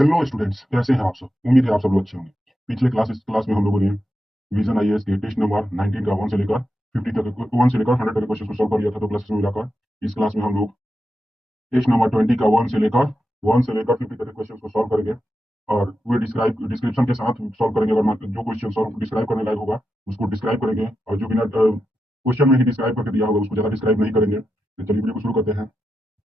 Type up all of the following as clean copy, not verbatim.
Hello students, कैसे हैं आप सब? उम्मीद है आप सब लोग अच्छे होंगे। पिछले क्लास में हम लोगों ने विजन आईएएस के टेस्ट नंबर 19 का 1 से लेकर 50 तक 1 से लेकर 100 तक क्वेश्चन को सॉल्व कर लिया था, तो क्लासेस में मिलाकर इस क्लास में हम लोग टेस्ट नंबर 20 का 1 से लेकर 50 तक क्वेश्चन को सॉल्व करेंगे। और वे डिस्क्रिप्शन के साथ सॉल्व करेंगे। अगर जो क्वेश्चन सॉल्व डिस्क्राइब करने लायक होगा उसको डिस्क्राइब करेंगे, और जो बिना क्वेश्चन में ही डिस्क्राइब करके दिया होगा उसको ज्यादा डिस्क्राइब नहीं करेंगे। तो चलिए वीडियो को शुरू करते हैं,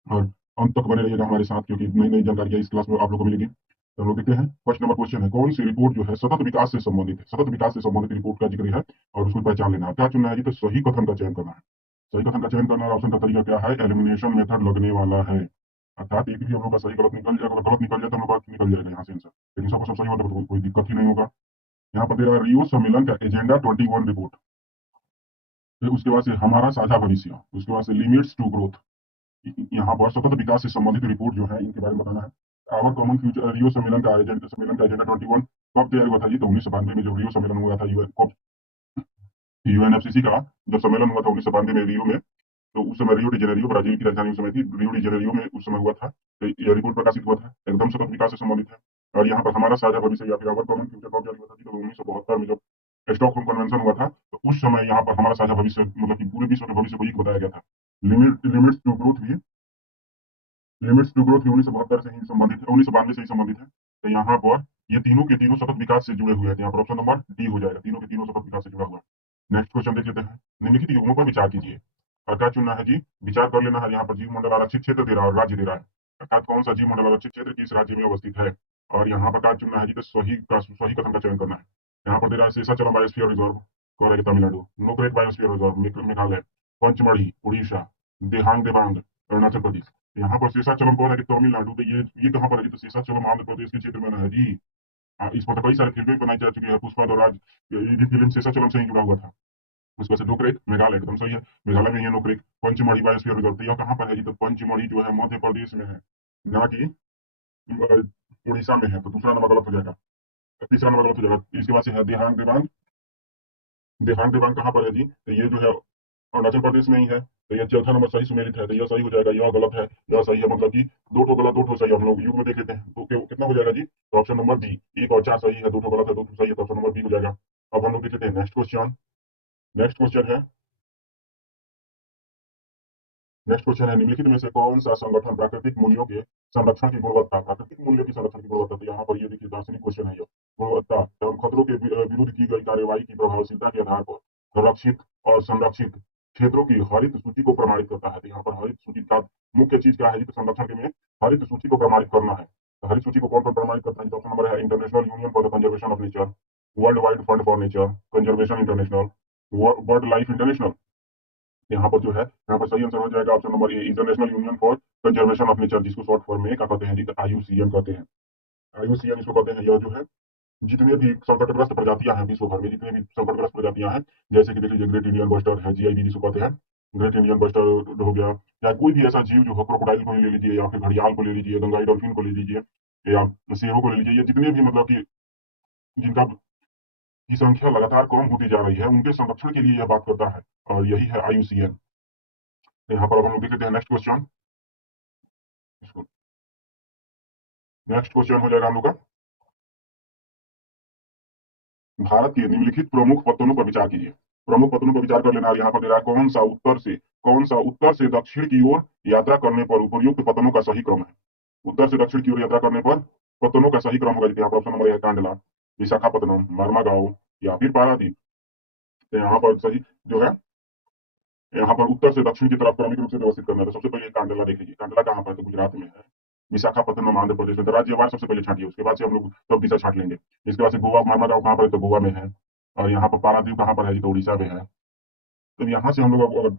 और अंत तक बने रहिएगा हमारे साथ, क्योंकि नई नई जानकारियां इस क्लास में आप लोगों को मिलेगी। तो हम लोग देखते हैं। फर्स्ट नंबर क्वेश्चन है, कौन सी रिपोर्ट जो है सतत विकास से संबंधित है? सतत विकास से संबंधित रिपोर्ट का जिक्र है और उसको पहचान लेना है। क्या चुनना है जी? तो सही कथन का चयन करना है। सही कथन का चयन करना और ऑप्शन का तरीका क्या है? एलिमिनेशन मेथड लगने वाला है। अर्थात एक भी हम लोग का सही गलत निकल जाएगा। अगर गलत निकल जाए तो हम लोग का निकल जाएगा यहाँ से आंसर, लेकिन सबको सब सही होता है तो कोई दिक्कत ही नहीं होगा। यहाँ पर दे रहा है रियो सम्मेलन का एजेंडा 21 रिपोर्ट। फिर उसके बाद से हमारा साझा भविष्य, उसके बाद से लिमिट्स टू ग्रोथ। यहाँ पर सतत विकास से संबंधित रिपोर्ट जो है इनके बारे में बताना है। आवर कॉमन फ्यूचर रियो सम्मेलन का एजेंडा 21 कब तैयार हुआ था जी? तो 1992 में जब रियो सम्मेलन हुआ था, यूएनएफसीसी का जब सम्मेलन हुआ था 1992 में रियो में, तो उस समय रियो डी जेनेरियो ब्राजील की राजधानी उस समय थी। रियो डी जेनेरियो में उस समय हुआ था, तो यह रिपोर्ट प्रकाशित हुआ था, एकदम सतत विकास से संबंधित है। और यहाँ पर हमारा साझा भविष्य या फिर आवर कॉमन फ्यूचर कब जारी हुआ था जी? तो 1972 में जब स्टॉकहोम कन्वेंशन हुआ था, तो उस समय यहाँ पर हमारा साझा भविष्य मतलब कि पूरे विश्व के भविष्य को एक बताया गया था। लिमिट्स टू ग्रोथ भी लिमिट्स टू ग्रोथ 1972 से ही संबंधित है, 1992 से ही संबंधित है। तो यहाँ पर ये तीनों के तीनों सतत विकास से जुड़े हुए हैं। यहाँ पर ऑप्शन नंबर डी हो जाएगा, तीनों के तीनों सतत विकास से जुड़ा हुआ है। नेक्स्ट क्वेश्चन देख लेते हैं। निम्नलिखित युग्मों पर विचार कीजिए। और क्या चुनना है जी? विचार कर लेना है। यहाँ पर जीव मंडल आरक्षित क्षेत्र दे रहा है और राज्य दे रहा है, अर्थात कौन सा जीव मंडल आरक्षित क्षेत्र किस राज्य में अवस्थित है। और यहाँ पर क्या चुनना है जी? तो सही कथन का चयन करना है। यहाँ पर दे रहा है शेषाचलम बायोस्फीयर रिजर्व, कौन है? तमिलनाडु। Nokrek biosphere reserve, Meghalaya. पंचमढ़ी उड़ीसा। देहांग देवांग अरुणाचल प्रदेश। यहाँ पर शेषाचलम कौन है कि तमिलनाडु। तो ये कहाँ पर है जी? तो शेषाचलम आंध्र प्रदेश के क्षेत्र में है जी। इस पर तो कई सारी फिल्में बनाई जा चुकी है। पुष्पा और राज, ये भी फिल्म शेषाचलम से ही जुड़ा हुआ था। उसके बाद से नोकरेक मेघालय, एकदम सही है, मेघालय में ही है नोकरेक। पंचमढ़ी बायोस्फीयर रिजर्व, तो यह कहाँ पर है जी? तो पंचमढ़ी जो है मध्य प्रदेश में है, ना कि उड़ीसा में है। तो दूसरा नंबर गलत हो जाएगा, तीसरा नंबर गलत हो जाएगा। इसके बाद से है देहांग देवांग। देहांग देवांग कहाँ पर है जी? तो ये जो है अरुणाचल प्रदेश में ही है। तो ये चौथा नंबर सही सुमेलित है, तो यह सही हो जाएगा। यह गलत है, यह सही है, मतलब कि दो ठो गलत दो ठो सही। हम लोग युग में देख लेते हैं तो कितना हो जाएगा जी? तो ऑप्शन नंबर डी, 1 और 4 सही है, दो ठो गलत है, दो ठो सही है, तो ऑप्शन नंबर बी हो जाएगा। अब हम लोग देख लेते हैं नेक्स्ट क्वेश्चन। नेक्स्ट क्वेश्चन है नेक्स्ट क्वेश्चन है निम्नलिखित में से कौन सा संगठन प्राकृतिक मूल्यों के संरक्षण की गुणवत्ता, प्राकृतिक मूल्यों की संरक्षण की गुणवत्ता, तो यहाँ पर ये देखिए दार्शनिक क्वेश्चन है। ये गुणवत्ता एवं खतरों के विरुद्ध की गई कार्यवाही की प्रभावशीलता के आधार पर सुरक्षित और संरक्षित क्षेत्रों की हरित सूची को प्रमाणित करता है। तो यहाँ पर हरित सूची का मुख्य चीज क्या है जी? तो संरक्षण के में हरित सूची को प्रमाणित करना है। तो हरित सूची को कौन कौन प्रमाणित करता है? तो ऑप्शन नंबर है international union for the conservation of nature, world wide fund for nature conservation international, bird life international. यहाँ पर जो है, यहाँ पर सही आंसर हो जाएगा option number A, international union for conservation of nature, जिसको शॉर्ट फॉर्म में क्या कहते हैं जी? आईयूसीएन कहते हैं। आईयूसीएन इसको कहते हैं। यह जो है जितने भी संकटग्रस्त प्रजातियां हैं विश्व भर में, जितने भी संकटग्रस्त प्रजातियां हैं, जैसे कि देख लीजिए ग्रेट इंडियन बस्टर है, जीआईबी जिसको कहते हैं, ग्रेट इंडियन बस्टर हो गया, या कोई भी ऐसा जीव जो है, क्रोकोडाइल को ही ले लीजिए, या फिर घड़ियाल को ले लीजिए, गंगाई डॉल्फिन को ले लीजिए, या शेरों को ले लीजिए, ये जितने भी मतलब कि जिनका की संख्या लगातार कम होती जा रही है, उनके संरक्षण के लिए यह बात करता है, और यही है आईयूसीएन। यहाँ पर अब हम लोग देख लेते हैं नेक्स्ट क्वेश्चन। नेक्स्ट क्वेश्चन हो जाएगा हम लोग का, भारत के निम्नलिखित प्रमुख पत्तनों पर विचार कीजिए। प्रमुख पत्तनों पर विचार कर लेना। और यहाँ पर दे रहा है कौन सा उत्तर से दक्षिण की ओर यात्रा करने पर उपयुक्त पत्तनों का सही क्रम है। उत्तर से दक्षिण की ओर यात्रा करने पर पत्तनों का सही क्रम होगा। यहाँ पर ऑप्शन नंबर है कांडला, विशाखापत्तनम, मार्मागांव, या फिर पारादीप। तो यहाँ पर सही जो है, यहाँ पर उत्तर से दक्षिण की तरफ क्रमिक रूप से व्यवस्थित करना है। तो सबसे पहले कांडला देख लीजिए, कांडला कहाँ पर है? तो गुजरात में है। विशाखापत्तनम आंध्र प्रदेश में। तो राज्यवार सबसे पहले छाटिए, उसके बाद से हम लोग सब दिशा छाट लेंगे। इसके बाद से गोवा, मार्मागांव कहाँ पर है? तो गोवा में है। और यहाँ पर पारादीप कहाँ पर है जी? तो उड़ीसा में है। तो यहाँ से हम लोग अगर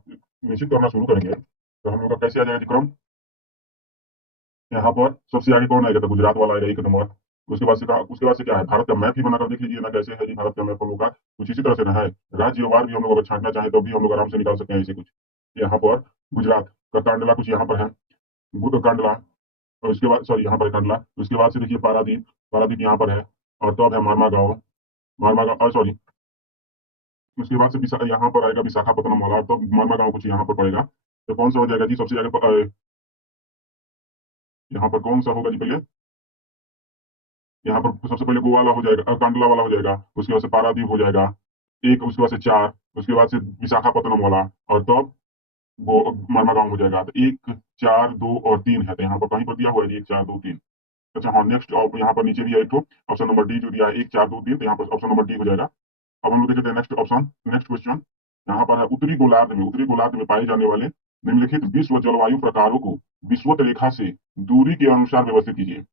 निश्चित करना शुरू करेंगे तो हम लोग का कैसे आ जाएगा जी क्रम? यहाँ पर सबसे आगे कौन आएगा? तो गुजरात वाला आएगा 1 नंबर। उसके बाद से क्या है? भारत का मैप ही बनाकर देख लीजिए ना, कैसे है जी भारत का मैप हम लोग का? कुछ इसी तरह से ना है। राज्यवार भी हम लोग अगर छांटना चाहें तो भी हम लोग आराम से निकाल सकते हैं ऐसे कुछ। यहाँ पर गुजरात का कांडला कुछ यहाँ पर है, कांडला। और उसके बाद सॉरी, यहाँ पर है कांडला। उसके बाद से देखिए पारादीप, पारादीप यहाँ पर है। और तब है मारमागांव, मारमागांव सॉरी, उसके बाद से यहाँ पर आएगा विशाखापत्तनम वाला, तो मारमागांव कुछ यहाँ पर पड़ेगा। तो कौन सा हो जाएगा जी सबसे आगे? यहाँ पर कौन सा होगा जी पहले? यहाँ पर सबसे पहले गोवाला हो जाएगा, कांडला वाला हो जाएगा, उसके बाद से पारादीप हो जाएगा एक, उसके बाद से चार, उसके बाद से विशाखापट्टनम वाला, और तब वो मरमा गांव हो जाएगा। तो एक, चार, दो और तीन है, तो यहाँ पर कहीं पर दिया हुआ है जी एक, चार, दो, तीन। अच्छा हाँ, नेक्स्ट यहाँ पर नीचे भी है एक तो ऑप्शन नंबर डी जो दिया है, एक, चार, दो, तीन, तो यहाँ पर ऑप्शन नंबर डी हो जाएगा। अब हम लोग देखते हैं नेक्स्ट ऑप्शन, नेक्स्ट क्वेश्चन। यहाँ पर है उत्तरी गोलार्ध में पाए जाने वाले निम्नलिखित विश्व जलवायु प्रकारों को विषुवत रेखा से दूरी के अनुसार व्यवस्थित कीजिए।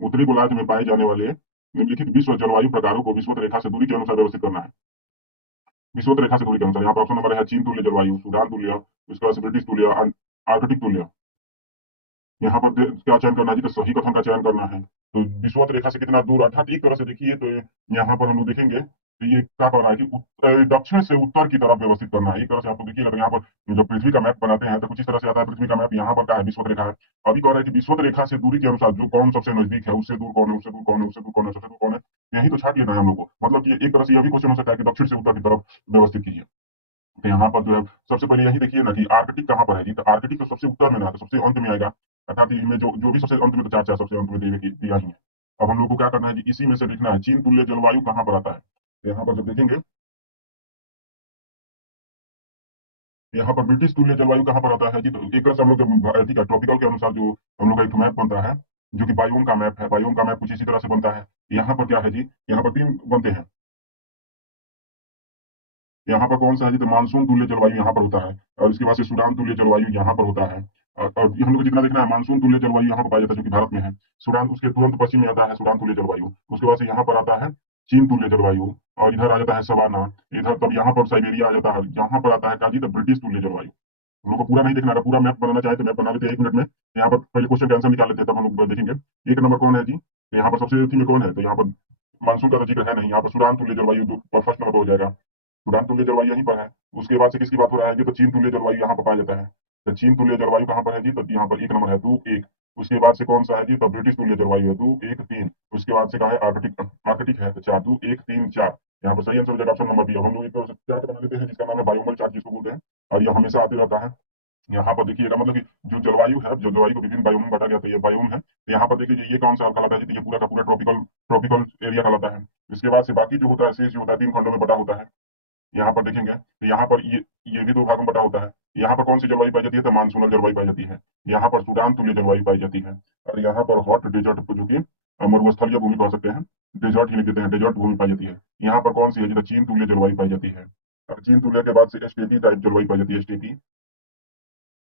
उत्तरी गोलार्ध में पाए जाने वाले निम्नलिखित विश्व जलवायु प्रकारों को विषुवत रेखा से दूरी के अनुसार व्यवस्थित करना है। विषुवत रेखा से दूरी के अनुसार यहाँ पर ऑप्शन नंबर है चीन तुल्य जलवायु, सूडान तुल्य, उसके बाद से ब्रिटिश तुल्य, आर्कटिक तुल्य। यहाँ पर क्या चयन करना है जी? तो सही कथन का चयन करना है। तो विषुवत रेखा से कितना दूर, अर्थात एक तरह से देखिए तो यहाँ पर हम लोग देखेंगे तो ये क्या कर रहा है कि दक्षिण से उत्तर की तरफ व्यवस्थित करना है। एक तरह से आप लोग देखिएगा तो यहाँ पर जब पृथ्वी का मैप बनाते हैं तो कुछ इस तरह से आता है पृथ्वी का मैप। यहाँ पर क्या है? विषुवत रेखा है। अभी कह रहा है कि विषुवत रेखा से दूरी के अनुसार जो कौन सबसे नजदीक है, उससे दूर कौन है, उससे दूर कौन है, उससे दूर कौन है, सबसे दूर कौन है, यही तो छाट लेना है हम लोग को। मतलब कि एक तरह से यह भी क्वेश्चन हो सकता है कि दक्षिण से उत्तर की तरफ व्यवस्थित कीजिए। तो यहाँ पर जो है सबसे पहले यही देखिए ना कि आर्कटिक कहाँ पर है जी? तो आर्कटिक तो सबसे उत्तर में ना, तो सबसे अंत में आएगा। अर्थात इनमें जो जो भी सबसे अंत में, तो चार चार सबसे अंत में दिया ही है। अब हम लोग को क्या करना है जी? इसी में से देखना है चीन तुल्य जलवायु कहाँ पर आता है। तो यहाँ पर जब देखेंगे, यहाँ पर ब्रिटिश तुल्य जलवायु कहाँ पर आता है जी? तो एक तरह से हम लोग जब ट्रॉपिकल के अनुसार जो हम लोग का एक मैप बनता है, जो कि बायोम का मैप है, बायोम का मैप कुछ इसी तरह से बनता है। यहाँ पर क्या है जी? यहाँ पर तीन बनते हैं। यहाँ पर कौन सा है जी? तो मानसून तुल्य जलवायु यहाँ पर होता है, और इसके बाद से सूडान तुल्य जलवायु यहाँ पर होता है। और हम लोग को जितना देखना है, मानसून तुल्य जलवायु यहाँ पर पाया जाता है जो कि भारत में है। सूडान उसके तुरंत पश्चिम में आता है सूडान तुल्य जलवायु। उसके बाद से यहाँ पर आता है चीन तुल्य जलवायु, और इधर आ जाता है सवाना। इधर तब यहाँ पर साइबेरिया आ जाता है। यहाँ पर आता है काजी, तो ब्रिटिश तुल्य जलवायु। हम लोग को पूरा नहीं देखना है, पूरा मैप बनाना चाहे तो मैप बना लेते हैं 1 मिनट में। यहाँ पर पहले क्वेश्चन का आंसर निकाल लेते हैं, तब हम लोग देखेंगे। एक नंबर कौन है जी? तो यहाँ पर सबसे अथी में कौन है? तो यहाँ पर मानसून का तो जिक्र है नहीं, यहाँ पर सूडान तुल्य जलवायु फर्स्ट नंबर पर हो जाएगा। सूडान तुल्य जलवायु यहीं पर है। उसके बाद से किसकी बात हो रहा है जी? तो चीन तुल्य जलवायु यहाँ पर पाया जाता है। तो चीन तुल्य जलवायु कहाँ पर है जी? तो यहाँ पर एक नंबर है, दो, एक। उसके बाद से कौन सा है जी? तो ब्रिटिश तुल्य जलवायु है, दो, एक, तीन। उसके बाद से कहा है आर्कटिक, आर्कटिक है, तो चार, दो, एक, तीन, चार। यहाँ पर सही आंसर हो जाएगा ऑप्शन नंबर बी। अब हम लोग एक तरह से चार्ट बना लेते हैं जिसका नाम है बायोमल चार्ट जिसको बोलते हैं, और यह हमेशा आते रहता है। यहाँ पर देखिएगा मतलब कि जो जलवायु है, जो जलवायु को विभिन्न बायोम में बांटा गया, तो ये बायोम है। तो यहाँ पर देखिए ये कौन सा कहलाता है जी? तो ये पूरा का पूरा ट्रॉपिकल ट्रॉपिकल एरिया कहलाता है। इसके बाद से बाकी जो होता है शेष जो होता है तीन खंडों में बटा होता है। यहाँ पर देखेंगे तो यहाँ पर ये भी दो भागों में बटा होता है। यहाँ पर कौन सी जलवायु पाई जाती है? तो मानसूनल जलवायु पाई जाती है। यहाँ पर सूडान तुल्य जलवायु पाई जाती है। और यहाँ पर हॉट डेजर्ट जो कि मरुस्थलीय भूमि कह सकते हैं, डेजर्ट ही लिख देते हैं, डेजर्ट भूमि पाई जाती है। यहाँ पर कौन सी है जी? तो चीन तुल्य जलवायु पाई जाती है। और चीन तुल्य के बाद से स्टेपी टाइप जलवायु पाई जाती है, स्टेपी,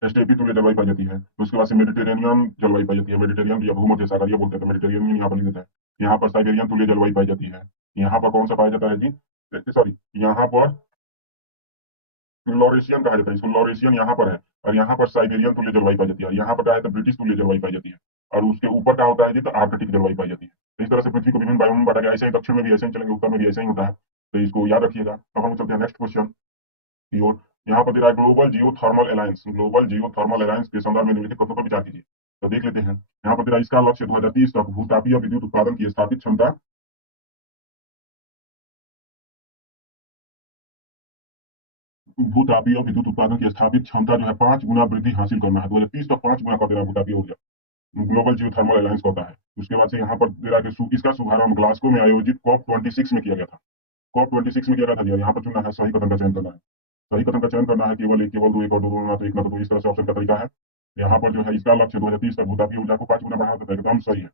स्टेपी तुल्य जलवायु पाई जाती है। उसके बाद से मेडिटेरेनियन जलवायु पाई जाती है, मेडिटेरियन या भूमध्य सागरीय बोलते हैं, तो मेडिटेरियन यहाँ पर लिख देते हैं। यहाँ पर साइबेरियन तुल्य जलवायु पाई जाती है। यहाँ पर कौन सा पाया जाता है जी? सॉरी, यहाँ पर लॉरेशियन कहा जाता है इसको, लॉरेशियन यहाँ पर है। और यहाँ पर साइबेरियन तुल्य जलवायु पाई जाती है। और यहाँ पर क्या है? तो ब्रिटिश तुल्य जलवायु पाई जाती है। और उसके ऊपर क्या होता है जी? तो आर्कटिक जलवायु पाई जाती है। तो इस तरह से पृथ्वी को विभिन्न बायोम में बांटा गया। ऐसे ही दक्षिण में भी ऐसे ही चलेंगे, उत्तर में भी ऐसा ही होता है। तो इसको याद रखिएगा। अब हम चलते हैं नेक्स्ट क्वेश्चन की ओर। यहाँ पर दे रहा है global geo thermal alliance, global geo thermal alliance के संदर्भ में निम्नलिखित कथनों पर विचार कीजिए। तो देख लेते हैं। यहाँ पर दे रहा है इसका लक्ष्य 2030 तक भूतापीय विद्युत उत्पादन की स्थापित क्षमता, भूतापीय विद्युत उत्पादन की स्थापित क्षमता जो है 5 गुना वृद्धि हासिल करना है। 2030 तक 5 गुना कर देना भूतापीय ऊर्जा, ग्लोबल जियो थर्मल अलायंस होता है। उसके बाद से यहाँ पर दे रहा है कि इसका शुभारंभ ग्लासगो में आयोजित COP26 में किया गया था। COP26 में किया गया था जी। यहाँ पर चुनना है, सही कथन का चयन करना है। सही कथन का चयन करना है, केवल एक, केवल दो, एक और दो, ना तो एक, ना तो दो। इस तरह से ऑप्शन का तरीका है। यहाँ पर जो है इसका लक्ष्य 2030 तक भूतापीय ऊर्जा को 5 गुना बढ़ाना था, एकदम सही है।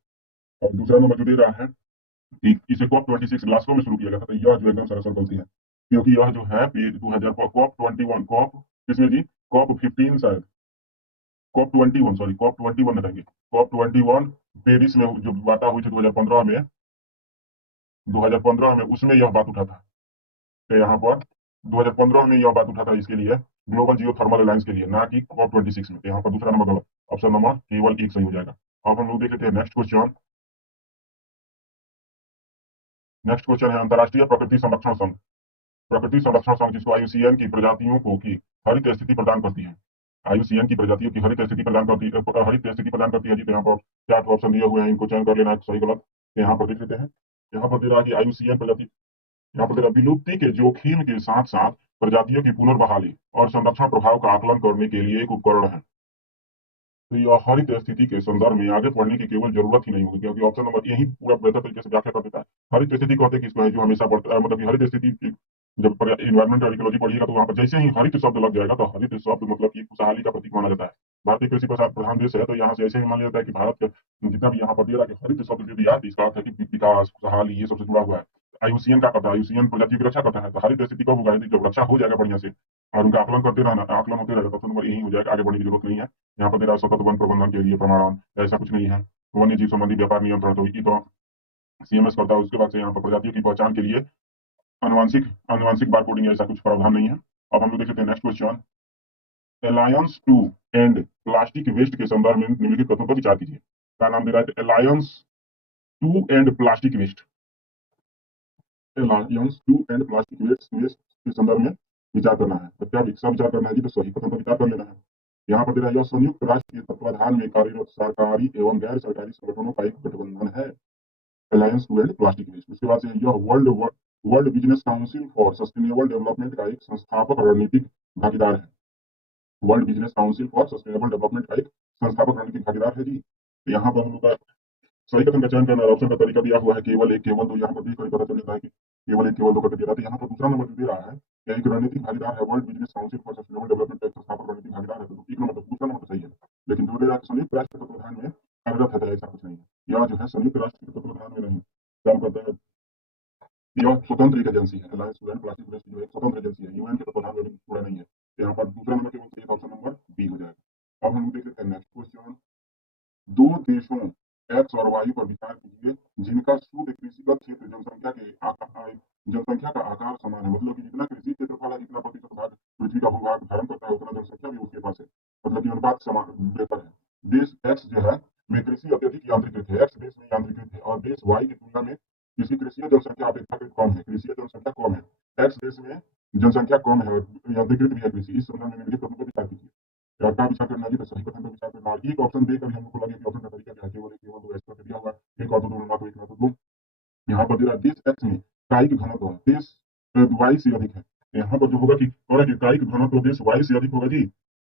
और दूसरा नंबर जो दे रहा है कि इसे COP26 ग्लासगो में शुरू किया गया था, तो यह जो एकदम सरासर गलती है। क्योंकि यह जो है 2000 COP21, कॉप किसमें जी? COP15 शायद, COP21, सॉरी COP21 में रहेंगे। COP21 पेरिस में जो वार्ता हुई थी 2015 में, 2015 में उसमें यह बात उठा था। तो यहाँ पर 2015 में यह बात उठा था इसके लिए, ग्लोबल जियो थर्मल अलायंस के लिए, ना कि COP26 में। तो यहाँ पर दूसरा नंबर गलत, ऑप्शन नंबर केवल एक सही हो जाएगा। अब हम लोग देख लेते हैं नेक्स्ट क्वेश्चन। नेक्स्ट क्वेश्चन है अंतर्राष्ट्रीय प्रकृति संरक्षण संघ, प्रकृति संरक्षण संघ जिसको आईयूसीएन की प्रजातियों को की हरित स्थिति प्रदान करती है। आईयूसीएन की प्रजातियों की हरित स्थिति प्रदान करती है, हरित स्थिति प्रदान करती है जी। तो यहाँ पर चार ऑप्शन दिए हुए हैं, इनको चयन कर लेना है सही गलत। तो यहाँ पर देख लेते हैं। यहाँ पर दे रहा है कि आईयूसीएन प्रजाति, यहाँ पर दे रहा है विलुप्ति के जोखिम के साथ साथ प्रजातियों की पुनर्बहाली और संरक्षण प्रभाव का आकलन करने के लिए एक उपकरण है। तो यह हरित स्थिति के संदर्भ में आगे पढ़ने की केवल जरूरत ही नहीं होगी, क्योंकि ऑप्शन नंबर यही पूरा बेहतर तरीके से व्याख्या कर देता है। हरित स्थिति कहते हैं कि इसको है जो हमेशा बढ़ता है, मतलब कि हरित स्थिति जब इन्वायरमेंटल इकोलॉजी पढ़िएगा तो वहां पर जैसे ही हरित शब्द लग जाएगा तो हरित शब्द मतलब कि खुशहाली का प्रतीक माना जाता है। भारतीय कृषि प्रसार प्रधान देश है, तो यहाँ से ऐसे ही मान लिया जाता है कि भारत के जितना भी यहाँ पर दे रहा है कि हरित शब्द जो दिया है, तो इसका अर्थ है कि विकास, खुशहाली, ये सबसे जुड़ा हुआ है। आयुसीएन क्या करता है? आयुसीएन प्रजाति की रक्षा करता है, तो हरित स्थिति कब होगा? यदि जब रक्षा हो जाएगा बढ़िया से और उनका आकलन करते रहना, आकलन होते रहेगा, तो नंबर यही हो जाएगा, आगे बढ़ने की जरूरत नहीं है। यहाँ पर दे रहा है सतत वन प्रबंधन के लिए प्रमाण, ऐसा कुछ नहीं है। वन्य जीव संबंधी व्यापार नियंत्रण, तो ये तो सीएमएस करता है। उसके बाद से यहाँ पर प्रजातियों की पहचान के लिए आनुवांशिक आनुवांशिक बार कोडिंग, ऐसा कुछ प्रावधान नहीं है। अब हम लोग देख लेते हैं next question. Alliance to End Plastic Waste के संदर्भ में निम्नलिखित कथनों पर विचार कीजिए। क्या नाम दे रहा है? Alliance to End Plastic Waste. Alliance to End Plastic Waste के संदर्भ में विचार करना है। तो क्या विचार करना है जी? तो सही कथन पर विचार कर लेना है। यहाँ पर दे रहा है, यह संयुक्त राष्ट्र के तत्वाधान में कार्यरत सरकारी एवं गैर सरकारी संगठनों का एक गठबंधन है। Alliance to End Plastic Waste. उसके बाद से यह World World Business Council for Sustainable Development का एक संस्थापक रणनीतिक भागीदार है। World Business Council for Sustainable Development का एक संस्थापक रणनीतिक भागीदार है जी। तो यहाँ पर हम लोग का सही कथन का चयन करना, ऑप्शन का तरीका दिया हुआ है केवल एक केवल दो। यहाँ पर देख कर पता चल जाता है कि केवल एक केवल दो करके दिया था। यहाँ पर दूसरा नंबर जो दे रहा है क्या एक रणनीतिक भागीदार है, World Business Council for Sustainable Development का एक संस्थापक रणनीतिक भागीदार है, तो एक नंबर, दूसरा नंबर तो सही है। लेकिन जो दे रहा है संयुक्त राष्ट्र के तत्वाधान में कार्यरत है, तो ऐसा कुछ नहीं है। यह जो है संयुक्त राष्ट्र के तत्वाधान में नहीं काम करता है, यह स्वतंत्र एक एजेंसी है। Alliance to End Plastic Waste जो एक स्वतंत्र एजेंसी है, यूएन के तत्वाधान में पूरा नहीं है। तो यहाँ पर दूसरा नंबर केवल सही, ऑप्शन नंबर बी हो जाएगा। अब हम लोग देख लेते हैं नेक्स्ट क्वेश्चन। दो देशों एक्स और वाई पर विचार कीजिए जिनका शुद्ध कृषिगत क्षेत्र जनसंख्या का आकार समान है। मतलब कि जितना कृषि क्षेत्रफल है, जितना प्रतिशत भाग पृथ्वी का भूभाग धारण करता है, उतना जनसंख्या भी उसके पास है। मतलब कि अनुपात समान बेहतर है। देश एक्स जो है में कृषि अत्यधिक यांत्रिकृत है, एक्स देश में यांत्रिकृत है, और देश वाई की तुलना में इसकी कृषि जनसंख्या अपेक्षाकृत कम है, कृषि जनसंख्या कम है। एक्स देश में जनसंख्या कम है और यांत्रिकृत भी है कृषि। इस संदर्भ में निम्नलिखित कथनों पर विचार कीजिए। का विचार करना है, तो सही कथन पर विचार करना। और एक ऑप्शन देकर हम लोग को लगे कि ऑप्शन का तरीका क्या है, केवल एक केवल दो ऐसा दिया हुआ है, एक और दो, ना तो एक ना तो दो। यहाँ पर दे रहा है देश एक्स में कायिक घनत्व देश वाई से अधिक है। यहाँ पर जो होगा कि कायिक घनत्व देश वाई से अधिक होगा जी।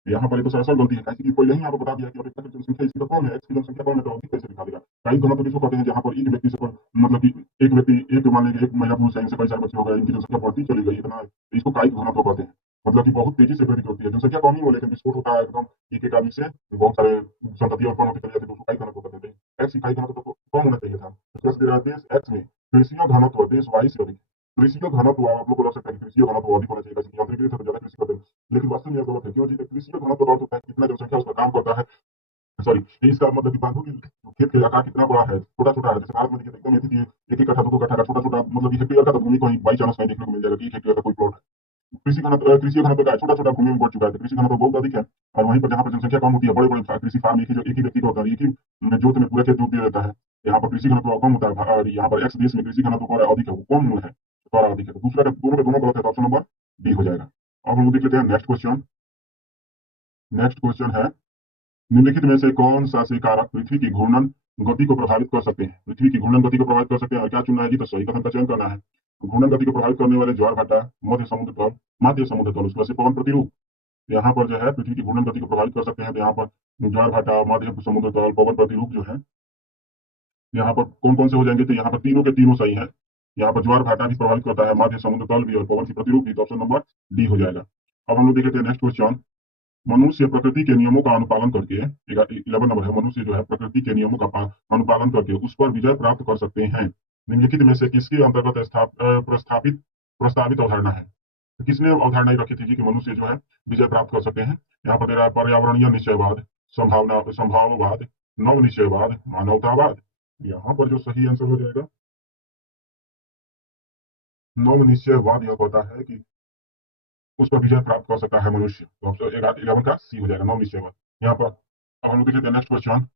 यहाँ पर ये तो सरासर गलती है, क्योंकि पहले ही आपको बता दिया कि अपेक्षाकृत जनसंख्या इसकी तो कम है, एक्स की जनसंख्या कम है, तो अधिक कैसे दिखा देगा? कायिक घनत्व किसको कहते हैं? जहाँ पर एक व्यक्ति से मतलब कि एक व्यक्ति, एक मान लीजिए एक महिला पुरुष है, इनसे कई सारे बच्चे हो गए, इनकी जनसंख्या बढ़ती चली गई इतना, इसको कायिक घनत्व कहते हैं। मतलब कि बहुत तेजी से वृद्धि होती है, जनसंख्या कम ही हो लेकिन विस्फोट होता है एकदम, एक एक आदमी से बहुत सारे संतति उत्पन्न होती चली जाती है, तो उसको कायिक घनत्व कहते हैं। एक्स की कायिक घनत्व तो कम होना चाहिए था। देश एक्स में कृषि घनत्व देश वाई से अधिक। कृषि का घनत्व आप लोग को लग सकता है कि कृषि घनत्व अधिक होना चाहिए, यांत्रिक तो ज्यादा कृषि करते हैं, लेकिन वास्तव में यह गलत है। क्यों जी? कृषि का घनत्व का अर्थ होता है कितना जनसंख्या उसका काम करता है, सॉरी, इसका मतलब कि बांधों की खेत के आकार कितना बड़ा है, छोटा छोटा है। जैसे भारत में देखिए एकदम एक एक कट्ठा दो कट्ठा का छोटा छोटा, मतलब हेक्टेयर का तो भूमि कहीं बाई चांस नहीं देखने को मिल जाएगा कि एक हेक्टेयर का कोई प्लॉट है। कृषि घनत्व का छोटा छोटा भूमि में बढ़ चुका है, तो कृषि घनत्व बहुत अधिक है। और वहीं पर जहाँ पर जनसंख्या कम होती है, बड़े बड़े कृषि फार्म एक ही व्यक्ति का होता है, एक ही जोत में पूरा खेत जोत दिया जाता है। यहाँ पर कृषि घनत्व कम होता है, और यहाँ पर एक्स देश में कृषि घनत्व और अधिक है, वो कम है, और अधिक है। तो दूसरा दोनों का दोनों गलत है, तो ऑप्शन नंबर डी हो जाएगा। अब हम लोग देख लेते हैं नेक्स्ट क्वेश्चन। नेक्स्ट क्वेश्चन है, निम्नलिखित में से कौन सा से कारक पृथ्वी की घूर्णन गति को प्रभावित कर सकते हैं? पृथ्वी की घूर्णन गति को प्रभावित कर सकते हैं, और क्या चुनना है जी? तो सही कथन का चयन करना है। घूर्णन गति को प्रभावित करने वाले ज्वार भाटा, मध्य समुद्र तल, उसके बाद से पवन प्रतिरूप। यहाँ पर जो है पृथ्वी की घूर्णन गति को प्रभावित कर सकते हैं, तो यहाँ पर ज्वार भाटा, मध्य समुद्र तल, पवन प्रतिरूप जो है, यहाँ पर कौन कौन से हो जाएंगे? तो यहाँ पर तीनों के तीनों सही है। यहाँ पर ज्वार भाटा भी प्रभावित करता है, मध्य समुद्र तल भी, और पवन की प्रतिरूप भी, तो ऑप्शन नंबर डी हो जाएगा। अब हम लोग देख लेते हैं नेक्स्ट क्वेश्चन। मनुष्य प्रकृति के नियमों का अनुपालन करके, 11 नंबर है, मनुष्य जो है प्रकृति के नियमों का अनुपालन करके उस पर विजय प्राप्त कर सकते हैं। निम्नलिखित में से किसके अंतर्गत प्रस्तावित अवधारणा है? तो किसने अवधारणा रखी थी कि मनुष्य जो है विजय प्राप्त कर सकते हैं? यहाँ पर दे रहा है पर्यावरणीय निश्चयवाद, संभाववाद, नव निश्चयवाद, मानवतावाद। यहाँ पर जो सही आंसर हो जाएगा नव निश्चयवाद। यह कहता है कि उस पर विजय प्राप्त कर सकता है मनुष्य, तो ऑप्शन 11 का सी हो जाएगा, नौ निश्चय में। यहाँ पर अब हम लोग देखें नेक्स्ट क्वेश्चन।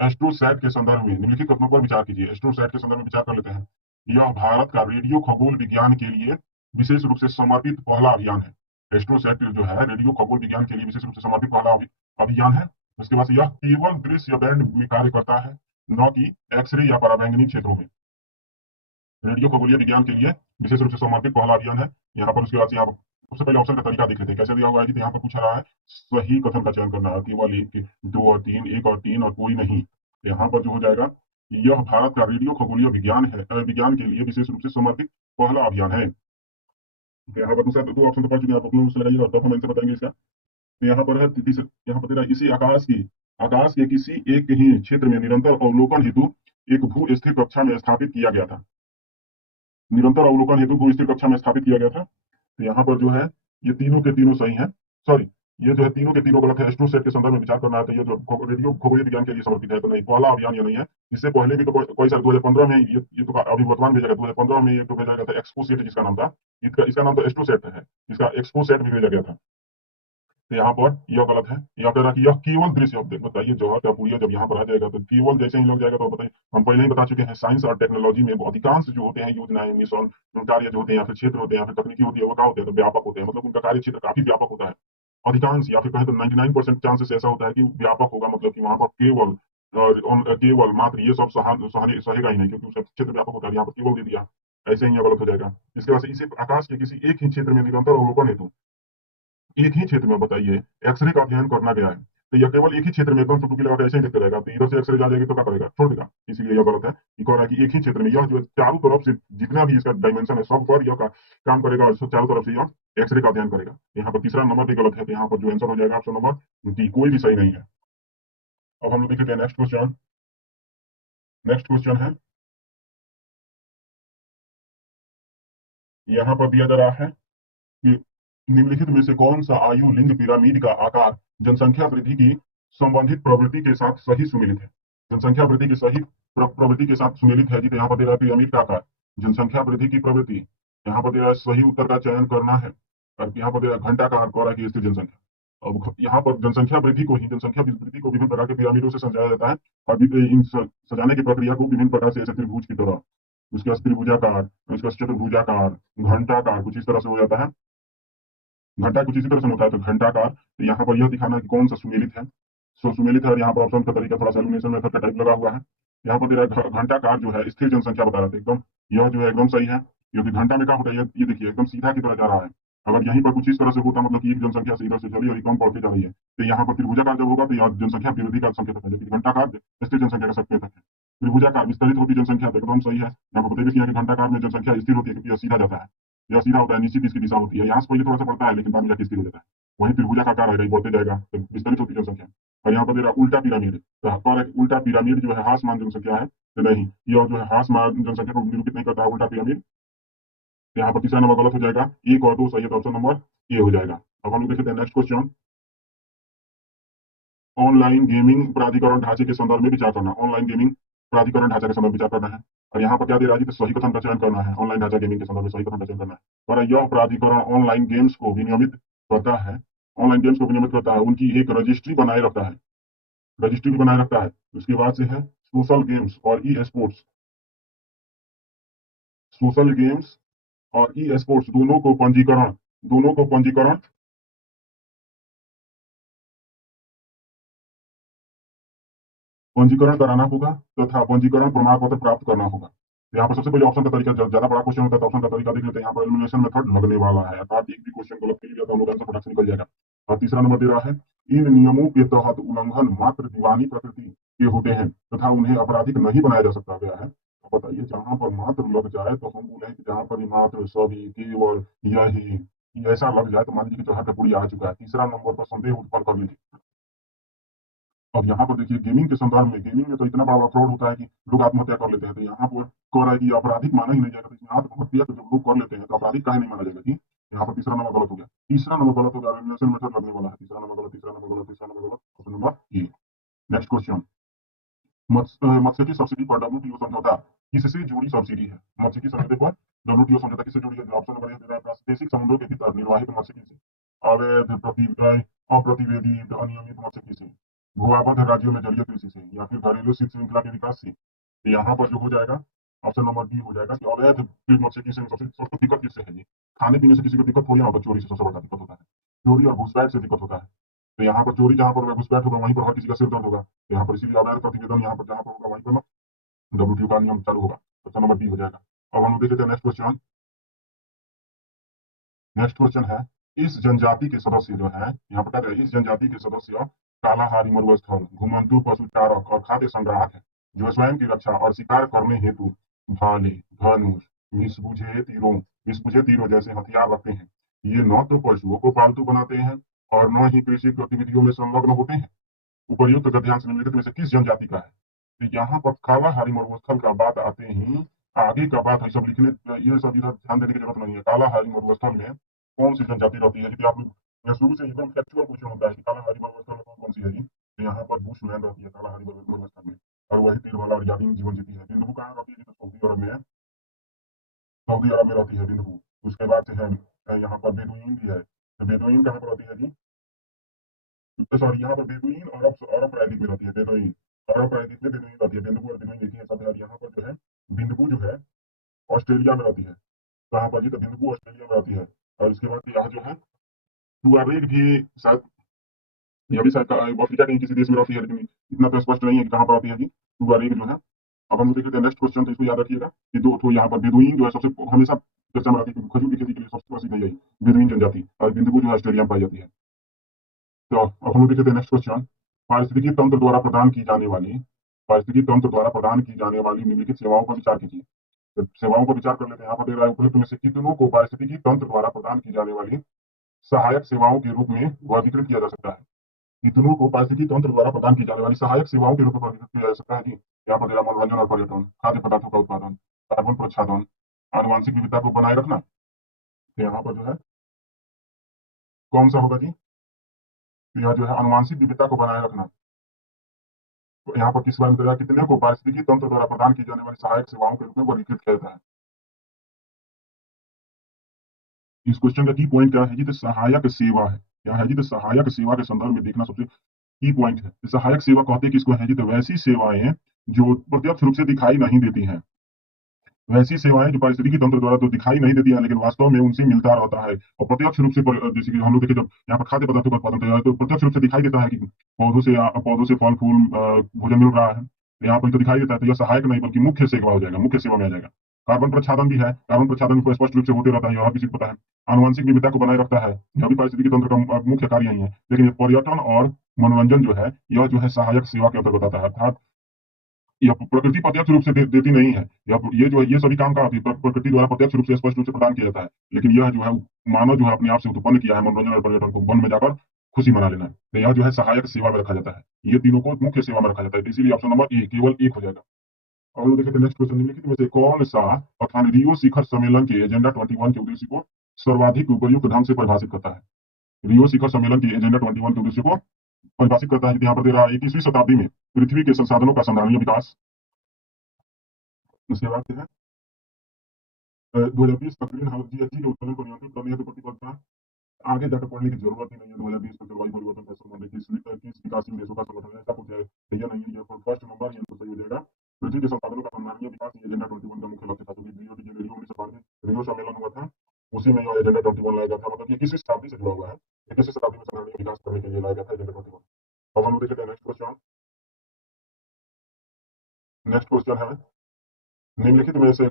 एस्ट्रोसैट के संदर्भ में निम्नलिखित कथनों पर विचार कीजिए। एस्ट्रोसैट के संदर्भ में विचार कर लेते हैं। यह भारत का रेडियो खगोल विज्ञान के लिए विशेष रूप से समर्पित पहला अभियान है। एस्ट्रोसैट जो है रेडियो खगोल विज्ञान के लिए विशेष रूप से समर्पित पहला अभियान है। उसके बाद यह केवल दृश्य बैंड में कार्य करता है, न कि एक्सरे या पराबैंगनी क्षेत्रों में। रेडियो खगोलीय विज्ञान के लिए विशेष रूप से समर्पित पहला अभियान है। यहाँ पर उसके बाद यहाँ सबसे पहले ऑप्शन का तरीका देख लेते हैं कैसे दिया हुआ है कि यहाँ पर पूछा रहा है सही कथन का चयन करना है, केवल एक, दो और तीन, एक और तीन और कोई नहीं। तो यहाँ पर जो हो जाएगा, यह भारत का रेडियो खगोलीय विज्ञान है, विज्ञान के लिए विशेष रूप से समर्पित पहला अभियान है। तो यहाँ पर दूसरा दो ऑप्शन तो पढ़ चुके हैं आप लोग, उससे लगाइए और तब हम आंसर बताएंगे इसका। तो यहाँ पर है यहाँ पर तेरा इसी आकाश के किसी एक ही क्षेत्र में निरंतर अवलोकन हेतु एक भू स्थिर कक्षा में स्थापित किया गया था। निरंतर अवलोकन हेतु भू स्थिर कक्षा में स्थापित किया गया था। तो यहाँ पर जो है ये तीनों के तीनों सही हैं। सॉरी, ये जो है तीनों के तीनों गलत है। एस्ट्रोसेट के संदर्भ में विचार करना है तो ये जो रेडियो खगोलीय विज्ञान के लिए समर्पित है तो नहीं, पहला अभियान ये नहीं है। इससे पहले भी तो कोई साल 2015 में ये तो अभी वर्तमान भेजा गया, 2015 में ये तो भेजा गया था एक्सपोसेट जिसका नाम था। इसका नाम तो एस्ट्रोसेट है, इसका एक्सपोसेट भी भेजा गया था। तो यहाँ पर यह गलत है। यहाँ पे रखिए यह केवल दृश्य अब बताइए जवाहर का पूरी जब यहाँ पर आ जाएगा तो केवल जैसे ही लग जाएगा तो बताइए। हम पहले ही बता चुके हैं साइंस और टेक्नोलॉजी में अधिकांश जो होते हैं योजनाएं, मिशन, कार्य जो होते हैं या फिर क्षेत्र होते हैं या फिर तकनीकी होती है वो क्या होते हैं तो व्यापक होते हैं, मतलब उनका कार्य क्षेत्र काफी व्यापक होता है। अधिकांश या फिर कहें तो 99% चांसेस ऐसा होता है कि व्यापक होगा, मतलब कि वहां पर केवल केवल मात्र ये सब सहेगा ही नहीं क्योंकि उसका क्षेत्र व्यापक होता है। यहाँ पर केवल दे दिया, ऐसे ही यह गलत हो जाएगा। इसके बाद से इसे आकाश के किसी एक ही क्षेत्र में निरंतर अवलोकन हेतु एक ही क्षेत्र में बताइए एक्सरे का अध्ययन करना गया है। तो यह केवल एक ही क्षेत्र में एकदम से टुकी लगा के ऐसे ही देखते रहेगा तो इधर से एक्सरे जा जाएगी तो क्या करेगा, छोड़ देगा। इसीलिए यह गलत है। ये कह रहा है कि एक ही क्षेत्र में यह जो चारों तरफ से जितना भी इसका डायमेंशन है सब पर यह काम करेगा और चारों तरफ से यह एक्सरे का अध्ययन करेगा। यहाँ पर तीसरा नंबर भी गलत है। तो यहाँ पर जो आंसर हो जाएगा ऑप्शन नंबर डी, कोई भी सही नहीं है। अब हम लोग देख लेते हैं नेक्स्ट क्वेश्चन। नेक्स्ट क्वेश्चन है, यहाँ पर दिया जा रहा है कि निम्नलिखित में से कौन सा आयु लिंग पिरामिड का आकार जनसंख्या वृद्धि की संबंधित प्रवृत्ति के साथ सही सुमेलित है। जनसंख्या वृद्धि की सही प्रवृत्ति के साथ सुमेलित है जी। तो यहाँ पर दे रहा है पिरामिड का आकार जनसंख्या वृद्धि की प्रवृत्ति। यहाँ पर दे रहा है सही उत्तर का चयन करना है। और यहाँ पर दे रहा है घंटा का आकार की स्थिर जनसंख्या। अब यहाँ पर जनसंख्या वृद्धि को विभिन्न प्रकार के पिरामिडों से समझाया जाता है और इन सजाने की प्रक्रिया को विभिन्न प्रकार से ऐसे त्रिभुज की तरह, उसके बाद त्रिभुजाकार, उसके बाद चतुर्भुजाकार, घंटाकार कुछ इस तरह से हो जाता है। घंटा कुछ इसी तरह से होता है तो घंटाकार। तो यहाँ पर यह दिखाना कि कौन सा सुमेलित है। सुमेलित है और यहाँ पर ऑप्शन का तरीका थोड़ा सा एलिमिनेशन मेथड का टाइप लगा हुआ है। यहाँ पर तेरा घंटाकार जो है स्थिर जनसंख्या बता रहा था एकदम, यह जो है एकदम सही है क्योंकि घंटा में क्या होता है ये देखिए एकदम सीधा की तरह जा रहा है। अगर यहीं पर कुछ इस तरह से होता मतलब कि एक जनसंख्या से इधर से चली और कम बढ़ती जा रही है तो यहाँ पर त्रिभुजाकार जब होगा तो यहाँ जनसंख्या वृद्धि का संकेत है, जबकि घंटाकार स्थिर जनसंख्या का संकेत है। त्रिभुजाकार विस्तरित होती जनसंख्या तो एकदम सही है। यहाँ पर बताइए कि घंटाकार में जनसंख्या स्थिर होती है क्योंकि यह सीधा जाता है, यह सीधा होता है, निश्चित इसकी दिशा होती है। यहाँ से पहले थोड़ा सा बढ़ता है लेकिन बाद में जाके स्थिर हो जाता है। वहीं त्रिभुजा का आकार है बढ़ते जाएगा तो विस्तरित होती जनसंख्या। और यहाँ पर दे रहा उल्टा पिरामिड, तो उल्टा पिरामिड जो है हासमान जनसंख्या है तो नहीं, यह जो है हासमान जनसंख्या को निरूपित नहीं करता है उल्टा पिरामिड। तो यहाँ पर तीसरा नंबर गलत हो जाएगा, एक और दो सही है तो ऑप्शन नंबर ए हो जाएगा। अब हम लोग देखते हैं नेक्स्ट क्वेश्चन। ऑनलाइन गेमिंग प्राधिकरण ढांचे के संदर्भ में विचार करना। ऑनलाइन गेमिंग प्राधिकरण ढांचा के संदर्भ में विचार करना है और यहाँ पर क्या दे रहा है तो सही कथन का चयन करना है। ऑनलाइन ढांचा गेमिंग के संदर्भ में सही कथन का चयन करना है और यह प्राधिकरण ऑनलाइन गेम्स को विनियमित करता है। ऑनलाइन गेम्स को विनियमित करता है, उनकी एक रजिस्ट्री बनाए रखता है, रजिस्ट्री भी बनाए रखता है। उसके बाद से है सोशल गेम्स और ई स्पोर्ट्स। सोशल गेम्स और ई स्पोर्ट्स दोनों को पंजीकरण पंजीकरण कराना होगा तथा पंजीकरण प्रमाण पत्र प्राप्त करना होगा। तो यहाँ पर सबसे पहले ऑप्शन का तरीका, ज्यादा बड़ा क्वेश्चन होता है तो ऑप्शन का तरीका देख लेते हैं। यहाँ पर एलिमिनेशन मेथड लगने वाला है, अर्थात एक भी क्वेश्चन गलत कर लिया तो हम लोग आंसर फटाक से निकल जाएगा। और तीसरा नंबर दे रहा है इन नियमों के तहत उल्लंघन मात्र दीवानी प्रकृति के होते हैं तथा उन्हें आपराधिक नहीं बनाया जा सकता गया है। तो बताइए जहां पर मात्र लग जाए तो हम बोले कि जहां पर मात्र सभी केवल यही ऐसा लग जाए तो मान लीजिए कि जहां का पूरी आ चुका है। तीसरा नंबर पर संदेह उत्पन्न कर लीजिए। अब यहाँ पर देखिए गेमिंग के संदर्भ में, गेमिंग में तो इतना बड़ा फ्रॉड होता है कि लोग आत्महत्या कर लेते हैं। तो यहाँ पर कह रहा है कि आपराधिक माना ही नहीं जाएगा, तो इसमें आत्महत्या तो जब लोग कर लेते हैं तो आपराधिक काहे नहीं माना जाएगा कि यहाँ पर तीसरा नंबर गलत हो गया। तीसरा नंबर गलत हो गया, एलिमिनेशन मेथड लगने वाला है। तीसरा नंबर गलत, तीसरा नंबर गलत, तीसरा नंबर गलत, option number A. Next question, मत्स्य की सब्सिडी पर डब्ल्यूटीओ समझौता किससे जुड़ी सब्सिडी है। मत्स्य की समझौते पर डब्ल्यूटीओ समझौता किससे जुड़ी है। ऑप्शन नंबर ए दे रहा है प्रादेशिक समुद्रों के भीतर निर्वाहित मत्स्यिकी से, अवैध अप्रतिवेदित अनियमित मत्स्यिकी से, भूआबद्ध राज्यों में जलीय कृषि से या फिर घरेलू शीत श्रृंखला के विकास से। तो यहाँ पर जो हो जाएगा ऑप्शन नंबर बी हो जाएगा कि अवैध मत्स्यिकी से सबसे दिक्कत किससे है जी। खाने पीने से किसी को दिक्कत थोड़ी ना होता, चोरी से सबसे बड़ा दिक्कत होता है। चोरी और घुसपैठ से दिक्कत होता है। तो यहाँ पर चोरी जहाँ पर घुसपैठ होगा वहीं पर हर किसी का सिर दर्द होगा। तो यहाँ पर इसीलिए अवैध प्रतिवेदन यहाँ पर जहाँ पर होगा वहीं पर डब्ल्यूटीओ का नियम चालू होगा। ऑप्शन नंबर बी हो जाएगा। अब हम देख लेते हैं नेक्स्ट क्वेश्चन। नेक्स्ट क्वेश्चन है इस जनजाति के सदस्य जो है, यहाँ पर क्या है, इस जनजाति के सदस्य कालाहारी मरुस्थल, घुमंतु पशुचारक और खाद्य संग्राहक है, जो स्वयं की रक्षा और शिकार करने हेतु भाले, धनुष, विषबुझे तीरों जैसे हथियार रखते हैं। ये न तो पशुओं को पालतू बनाते हैं और न ही कृषि गतिविधियों में संलग्न होते हैं। उपर्युक्त गद्यांश निम्नलिखित में से किस जनजाति का है? तो यहाँ पर कालाहारी मरुस्थल का बात आते ही आगे का बात है सब लिखने, ये सब इधर ध्यान देने की जरूरत नहीं है। कालाहारी मरुस्थल में कौन सी जनजाति रहती है? यदि आप लोग शुरू से एकदम फैक्चुअल क्वेश्चन होता है कि कालाहारी मरुस्थल में कौन कौन सी है जी, तो यहाँ पर बुशमैन रहती है कालाहारी मरुस्थल में, और वही तीरवाला और यादीन जीवन जीती है। बिंदु कहाँ रहती है? तो सऊदी अरब में है, सऊदी अरब में रहती है बिंदु। उसके बाद से है यहाँ पर बेदुइन भी है, तो बेदुइन कहाँ पर रहती है जी? सॉरी, यहाँ पर बेदुइन अरब अरब प्रायद्वीप में रहती है, बेदुइन अरब प्रायद्वीप में बेदुइन रहती है। बिंदु और बेदुइन एक ही है शब्द है। और यहाँ पर जो है बिंदु जो है ऑस्ट्रेलिया में रहती है। कहाँ पर जी? तो बिंदु ऑस्ट्रेलिया में रहती है। और इसके बाद यहाँ जो है टुआरेग भी शायद, ये भी शायद अफ्रीका के किसी देश में रहती है, लेकिन इतना तो स्पष्ट नहीं है कि कहाँ पर रहती है जी टुआरेग जो है। अब हम देख लेते हैं नेक्स्ट क्वेश्चन, तो इसको याद रखिएगा कि दो तो यहाँ पर बेदुइन जो है सबसे हमेशा चर्चा में आती है, क्योंकि खजूर की खेती के लिए सबसे प्रसिद्ध है यही बेदुइन जनजाति, और बिंदु जो है ऑस्ट्रेलिया में पाई जाती है। तो अब हम लोग देख लेते हैं नेक्स्ट क्वेश्चन। पारिस्थितिकी तंत्र द्वारा प्रदान की जाने वाली पारिस्थितिकी तंत्र द्वारा प्रदान की जाने वाली निम्नलिखित सेवाओं पर विचार कीजिए। तो सेवाओं पर विचार कर लेते हैं। यहाँ पर दे रहा है उपयुक्त में से कितनों को पारिस्थितिकी तंत्र द्वारा प्रदान की जाने वाली सहायक सेवाओं के रूप में वर्गीकृत किया जा सकता है? कितनों को पारिस्थितिकी तंत्र द्वारा प्रदान की जाने वाली सहायक सेवाओं के रूप में वर्गीकृत किया जा सकता है जी? यहाँ पर दे रहा है मनोरंजन और पर्यटन, खाद्य पदार्थों का उत्पादन, कार्बन प्रच्छादन, आनुवांशिक विविधता को बनाए रखना। तो यहाँ पर जो है कौन सा होगा जी? तो यह जो है आनुवांशिक विविधता को बनाए रखना। तो यहाँ पर किस बारे में बताया, कितने को पारिस्थितिकी तंत्र द्वारा प्रदान की जाने वाली सहायक सेवाओं के रूप में वर्गीकृत किया जाता है? इस क्वेश्चन का की पॉइंट क्या है जी? तो सहायक सेवा है। क्या है जी? तो सहायक सेवा के संदर्भ में देखना सबसे की पॉइंट है। तो सहायक सेवा कहते हैं किसको है जी? तो वैसी सेवाएं जो प्रत्यक्ष रूप से दिखाई नहीं देती हैं, वैसी सेवाएं जो पारिस्थितिकी तंत्र द्वारा तो दिखाई नहीं देती है, लेकिन वास्तव में उनसे मिलता रहता है और प्रत्यक्ष रूप से जैसे कि हम लोग देखें जब यहाँ पर खाद्य पदार्थों का उत्पादन तैयार है, तो प्रत्यक्ष रूप से दिखाई देता है कि पौधों से फल फूल भोजन मिल रहा है। यहाँ पर तो दिखाई देता है, तो यह सहायक नहीं बल्कि मुख्य सेवा हो जाएगा, मुख्य सेवा में आ जाएगा। कार्बन प्रच्छादन भी है, कार्बन प्रच्छादन को स्पष्ट रूप से होते रहता है, यह किसी को पता है। आनुवंशिक विविधता को बनाए रखता है, यह भी पारिस्थितिकी तंत्र का मुख्य कार्य ही है। लेकिन पर्यटन और मनोरंजन जो है, यह जो है सहायक सेवा के अंतर्गत आता है। अर्थात यह प्रकृति प्रत्यक्ष रूप से देती नहीं है। ये जो है ये सभी काम का प्रकृति द्वारा प्रत्यक्ष रूप से स्पष्ट रूप से प्रदान किया जाता है, लेकिन यह जो है मानव जो है अपने आप से उत्पन्न किया है मनोरंजन और पर्यटन को, वन में जाकर खुशी मना लेना है, तो यह जो है सहायक सेवा में रखा जाता है। ये तीनों को मुख्य सेवा में रखा जाता है, तो इसीलिए ऑप्शन नंबर ए केवल एक हो जाएगा। और हम लोग देखें नेक्स्ट क्वेश्चन, निम्नलिखित में से कौन सा अथवा रियो शिखर सम्मेलन के एजेंडा 21 के उद्देश्य को सर्वाधिक उपयुक्त ढंग से परिभाषित करता है? रियो शिखर सम्मेलन के एजेंडा 21 के उद्देश्य को परिभाषित करता है। यहाँ पर दे रहा है 21वीं शताब्दी में पृथ्वी के संसाधनों का संधारणीय विकास। उसके बाद है 2020 तक ग्रीन हाउस जीएचजी के उत्पादन को नियंत्रित करने हेतु प्रतिबद्धता। आगे जाकर पढ़ने की जरूरत ही नहीं है। 2020 तक जलवायु परिवर्तन का संबंध किस विकासशील देशों का संगठन है, ऐसा कुछ है या नहीं है? ये फर्स्ट नंबर ये तो सही हो जाएगा। पृथ्वी के संसाधनों का सम्मानीय विकास ये एजेंडा 21 का मुख्य लक्ष्य था, क्योंकि रियो डी जेनेरियो 1992 रियो सम्मेलन हुआ था, उसी में यह एजेंडा 21 लाया गया था। मतलब ये किसी शताब्दी से जुड़ा हुआ है, 21वीं शताब्दी में संधारणीय विकास करने के लिए लाया गया था एजेंडा 21। अब हम लोग देखते हैं नेक्स्ट क्वेश्चन। नेक्स्ट क्वेश्चन है निम्नलिखित में से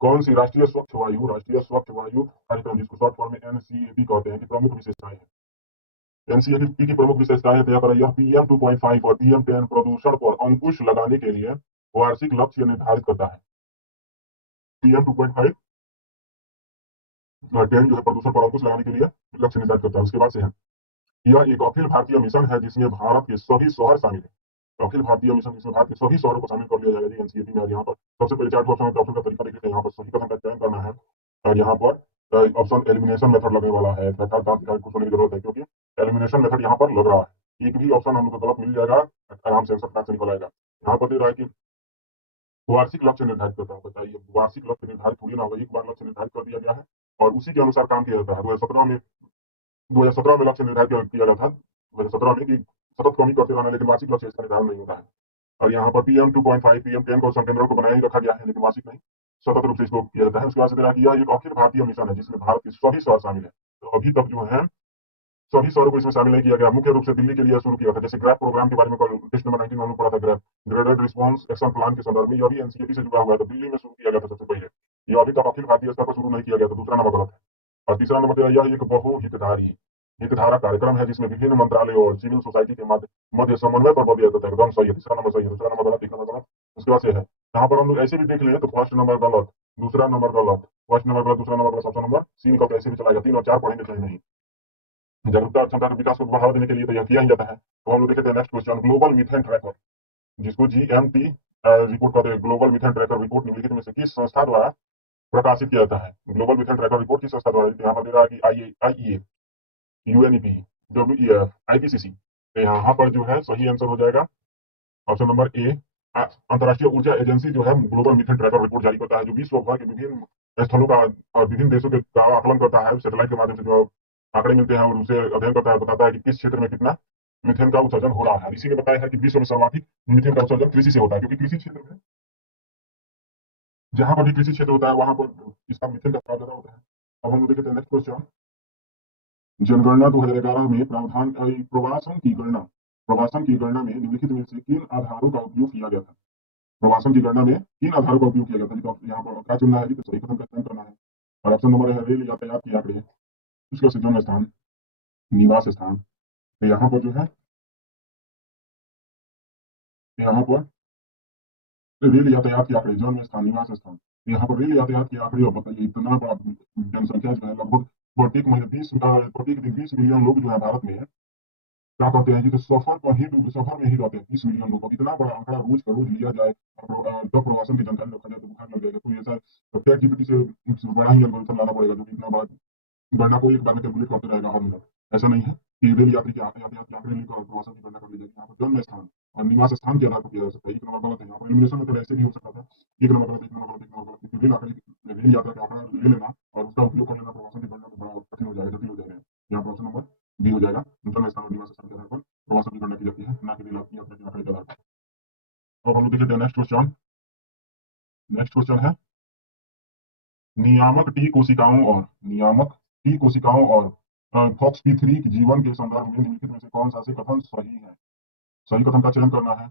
कौन सी राष्ट्रीय स्वच्छ वायु कार्यक्रम, जिसको शॉर्ट फॉर्म में एनसीएपी कहते हैं, की प्रमुख विशेषताएं हैं? एनसीएपी की प्रमुख विशेषताएं हैं, तो यहाँ पर यह पीएम 2.5 और पीएम 10 प्रदूषण पर अंकुश लगाने के लिए वार्षिक लक्ष्य निर्धारित करता है। पीएम 2.5 और 10 जो है प्रदूषण पर अंकुश लगाने के लिए लक्ष्य निर्धारित करता है। उसके बाद से है यह एक अखिल भारतीय मिशन है जिसमें भारत के सभी शहर शामिल है। तो अखिल भारतीय मिशन जिसमें भारत के सभी शहरों को शामिल कर लिया जाएगा एनसीएपी में। और यहाँ पर सबसे पहले चार्ट ऑप्शन का तरीका देखें, यहाँ पर सही कथन का चयन करना है। और यहाँ पर ऑप्शन एलिमिनेशन मेथड लगने वाला है, अर्थात कुछ होने की जरूरत है, क्योंकि एलिमिनेशन मेथड यहाँ पर लग रहा है। एक भी ऑप्शन हमको गलत मिल जाएगा, आराम से आंसर फटाक से निकल आएगा। यहाँ पर दे रहा है कि वार्षिक लक्ष्य निर्धारित करता है। बताइए, वार्षिक लक्ष्य निर्धारित थोड़ी ना होगा, एक बार लक्ष्य निर्धारित कर दिया गया है और उसी के अनुसार काम किया जाता है। 2017 में लक्ष्य निर्धारित किया गया था, 2017 में कि सतत कमी करते रहना, लेकिन वार्षिक लक्ष्य इसका निर्धारण नहीं होता है। और यहाँ पर पीएम 2.5 पीएम 10 को संकेंद्रों को बनाया ही रखा गया है, लेकिन वार्षिक नहीं, सतत रूप से इसको किया जाता है। उसके बाद से देखा कि यह एक अखिल भारतीय मिशन है जिसमें भारत के सभी शहर शामिल है। तो अभी तक जो है सभी शहरों को इसमें शामिल नहीं किया गया। मुख्य रूप से दिल्ली के लिए शुरू किया था। जैसे ग्रैप प्रोग्राम के बारे में टेस्ट नंबर 19 में पढ़ा था, grab graded response action plan के संदर्भ में, यह भी एनसीएपी से जुड़ा हुआ है। तो दिल्ली में शुरू किया गया था सबसे पहले, यह अभी तक अखिल भारतीय स्तर पर शुरू नहीं किया गया था, दूसरा नंबर गलत है। और तीसरा नंबर तेरा यह एक बहुहितधारी हितधारा कार्यक्रम है जिसमें विभिन्न मंत्रालयों और सिविल सोसाइटी के मध्य समन्वय पर बल दिया जाता है। एकदम सही है, तीसरा नंबर सही है, दूसरा नंबर गलत, एक नंबर गलत। उसके बाद से है यहाँ पर हम लोग ऐसे भी देख लें तो फर्स्ट नंबर गलत, दूसरा नंबर गलत, फर्स्ट नंबर गलत, दूसरा नंबर गलत, ऑप्शन नंबर सी निकल के ऐसे भी चलाएगा। 3 और 4 पढ़ेंगे कहीं नहीं। जागरूकता और क्षमता के विकास को बढ़ावा देने के लिए तो यह किया ही जाता है। तो हम लोग देखें next question, global methane tracker जिसको जीएमटी रिपोर्ट कहते हैं, ग्लोबल मीथेन ट्रैकर रिपोर्ट निम्नलिखित में से किस संस्था द्वारा प्रकाशित किया जाता है? ग्लोबल मीथेन ट्रैकर रिपोर्ट किस संस्था द्वारा? यहाँ पर दे रहा है कि आईईए, यूएनईपी, डब्ल्यूईएफ, आईपीसीसी। तो यहाँ पर जो है सही आंसर हो जाएगा ऑप्शन नंबर ए। अंतर्राष्ट्रीय ऊर्जा एजेंसी जो है ग्लोबल मीथेन ट्रैकर रिपोर्ट जारी करता है, जो विश्व भर के विभिन्न स्थलों का और विभिन्न देशों का आकलन करता है। सैटेलाइट के माध्यम से जो आंकड़े मिलते हैं और उसे अध्ययन करता है, बताता है कि किस क्षेत्र में कितना मीथेन का उत्सर्जन हो रहा है। इसी में बताया है कि विश्व में सर्वाधिक मीथेन का उत्सर्जन कृषि से होता है, क्योंकि कृषि क्षेत्र में जहां पर भी कृषि क्षेत्र होता है वहां पर इसका मीथेन का स्राव ज्यादा होता है। अब हम लोग देखते हैं नेक्स्ट क्वेश्चन, जनगणना 2011 में प्रवासन की गणना में निम्नलिखित में से किन आधारों का उपयोग किया गया था? प्रवासन की गणना में किन आधारों का उपयोग किया गया था? तो यहाँ पर क्या चुनना है कि तो सही कथन का चयन करना है। और ऑप्शन नंबर है रेल यातायात के आंकड़े, उसके बाद जन्म स्थान, निवास स्थान। तो यहाँ पर जो है यहाँ पर रेल यातायात के आंकड़े, जन्म स्थान, निवास स्थान। यहाँ पर रेल यातायात के आंकड़े, और बताइए इतना बड़ा जनसंख्या जो है लगभग प्रत्येक महीने प्रत्येक दिन 20 मिलियन लोग जो है भारत में क्या कहते हैं कि तो सफर में ही रहते हैं 20 मिलियन लोग। इतना बड़ा आंकड़ा रोज का रोज लिया जाए और जब प्रवासन की जानकारी रखा जाए तो बुखार लग जाएगा। तो ऐसा चैट जीपीटी से बड़ा ही एल्गोरिथम लाना पड़ेगा जो कि इतना बड़ा गणना को एक बार में कैलकुलेट करते रहेगा हर मिनट। ऐसा नहीं है कि रेल यात्री के यातायात के आंकड़े लेकर प्रवासन की गणना कर ली जाएगी। यहाँ पर जन्म स्थान और निवास स्थान के आधार पर किया जा सकता है। एक नंबर गलत है। यहाँ पर एलिमिनेशन में थोड़ा ऐसे भी हो सकता था, एक नंबर गलत, एक नंबर गलत, एक नंबर गलत, क्योंकि रेल यात्रा का आंकड़ा ले लेना और उसका उपयोग कर लेना प्रवासन की गणना में बड़ा कठिन हो जाएगा, जटिल हो जाएगा। यहाँ पर ऑप्शन नंबर बी हो जाएगा, जन्म स्थान और निवास स्थान के आधार पर प्रवासन की गणना की जाती है, ना कि रेल यात्रा के आंकड़े के आधार पर। अब हम लोग देखते हैं नेक्स्ट क्वेश्चन। नेक्स्ट क्वेश्चन है नियामक टी कोशिकाओं और फॉक्सपी3 जीवन के संदर्भ में निम्नलिखित में से कौन सा से कथन सही है? सही कथन का चयन करना है।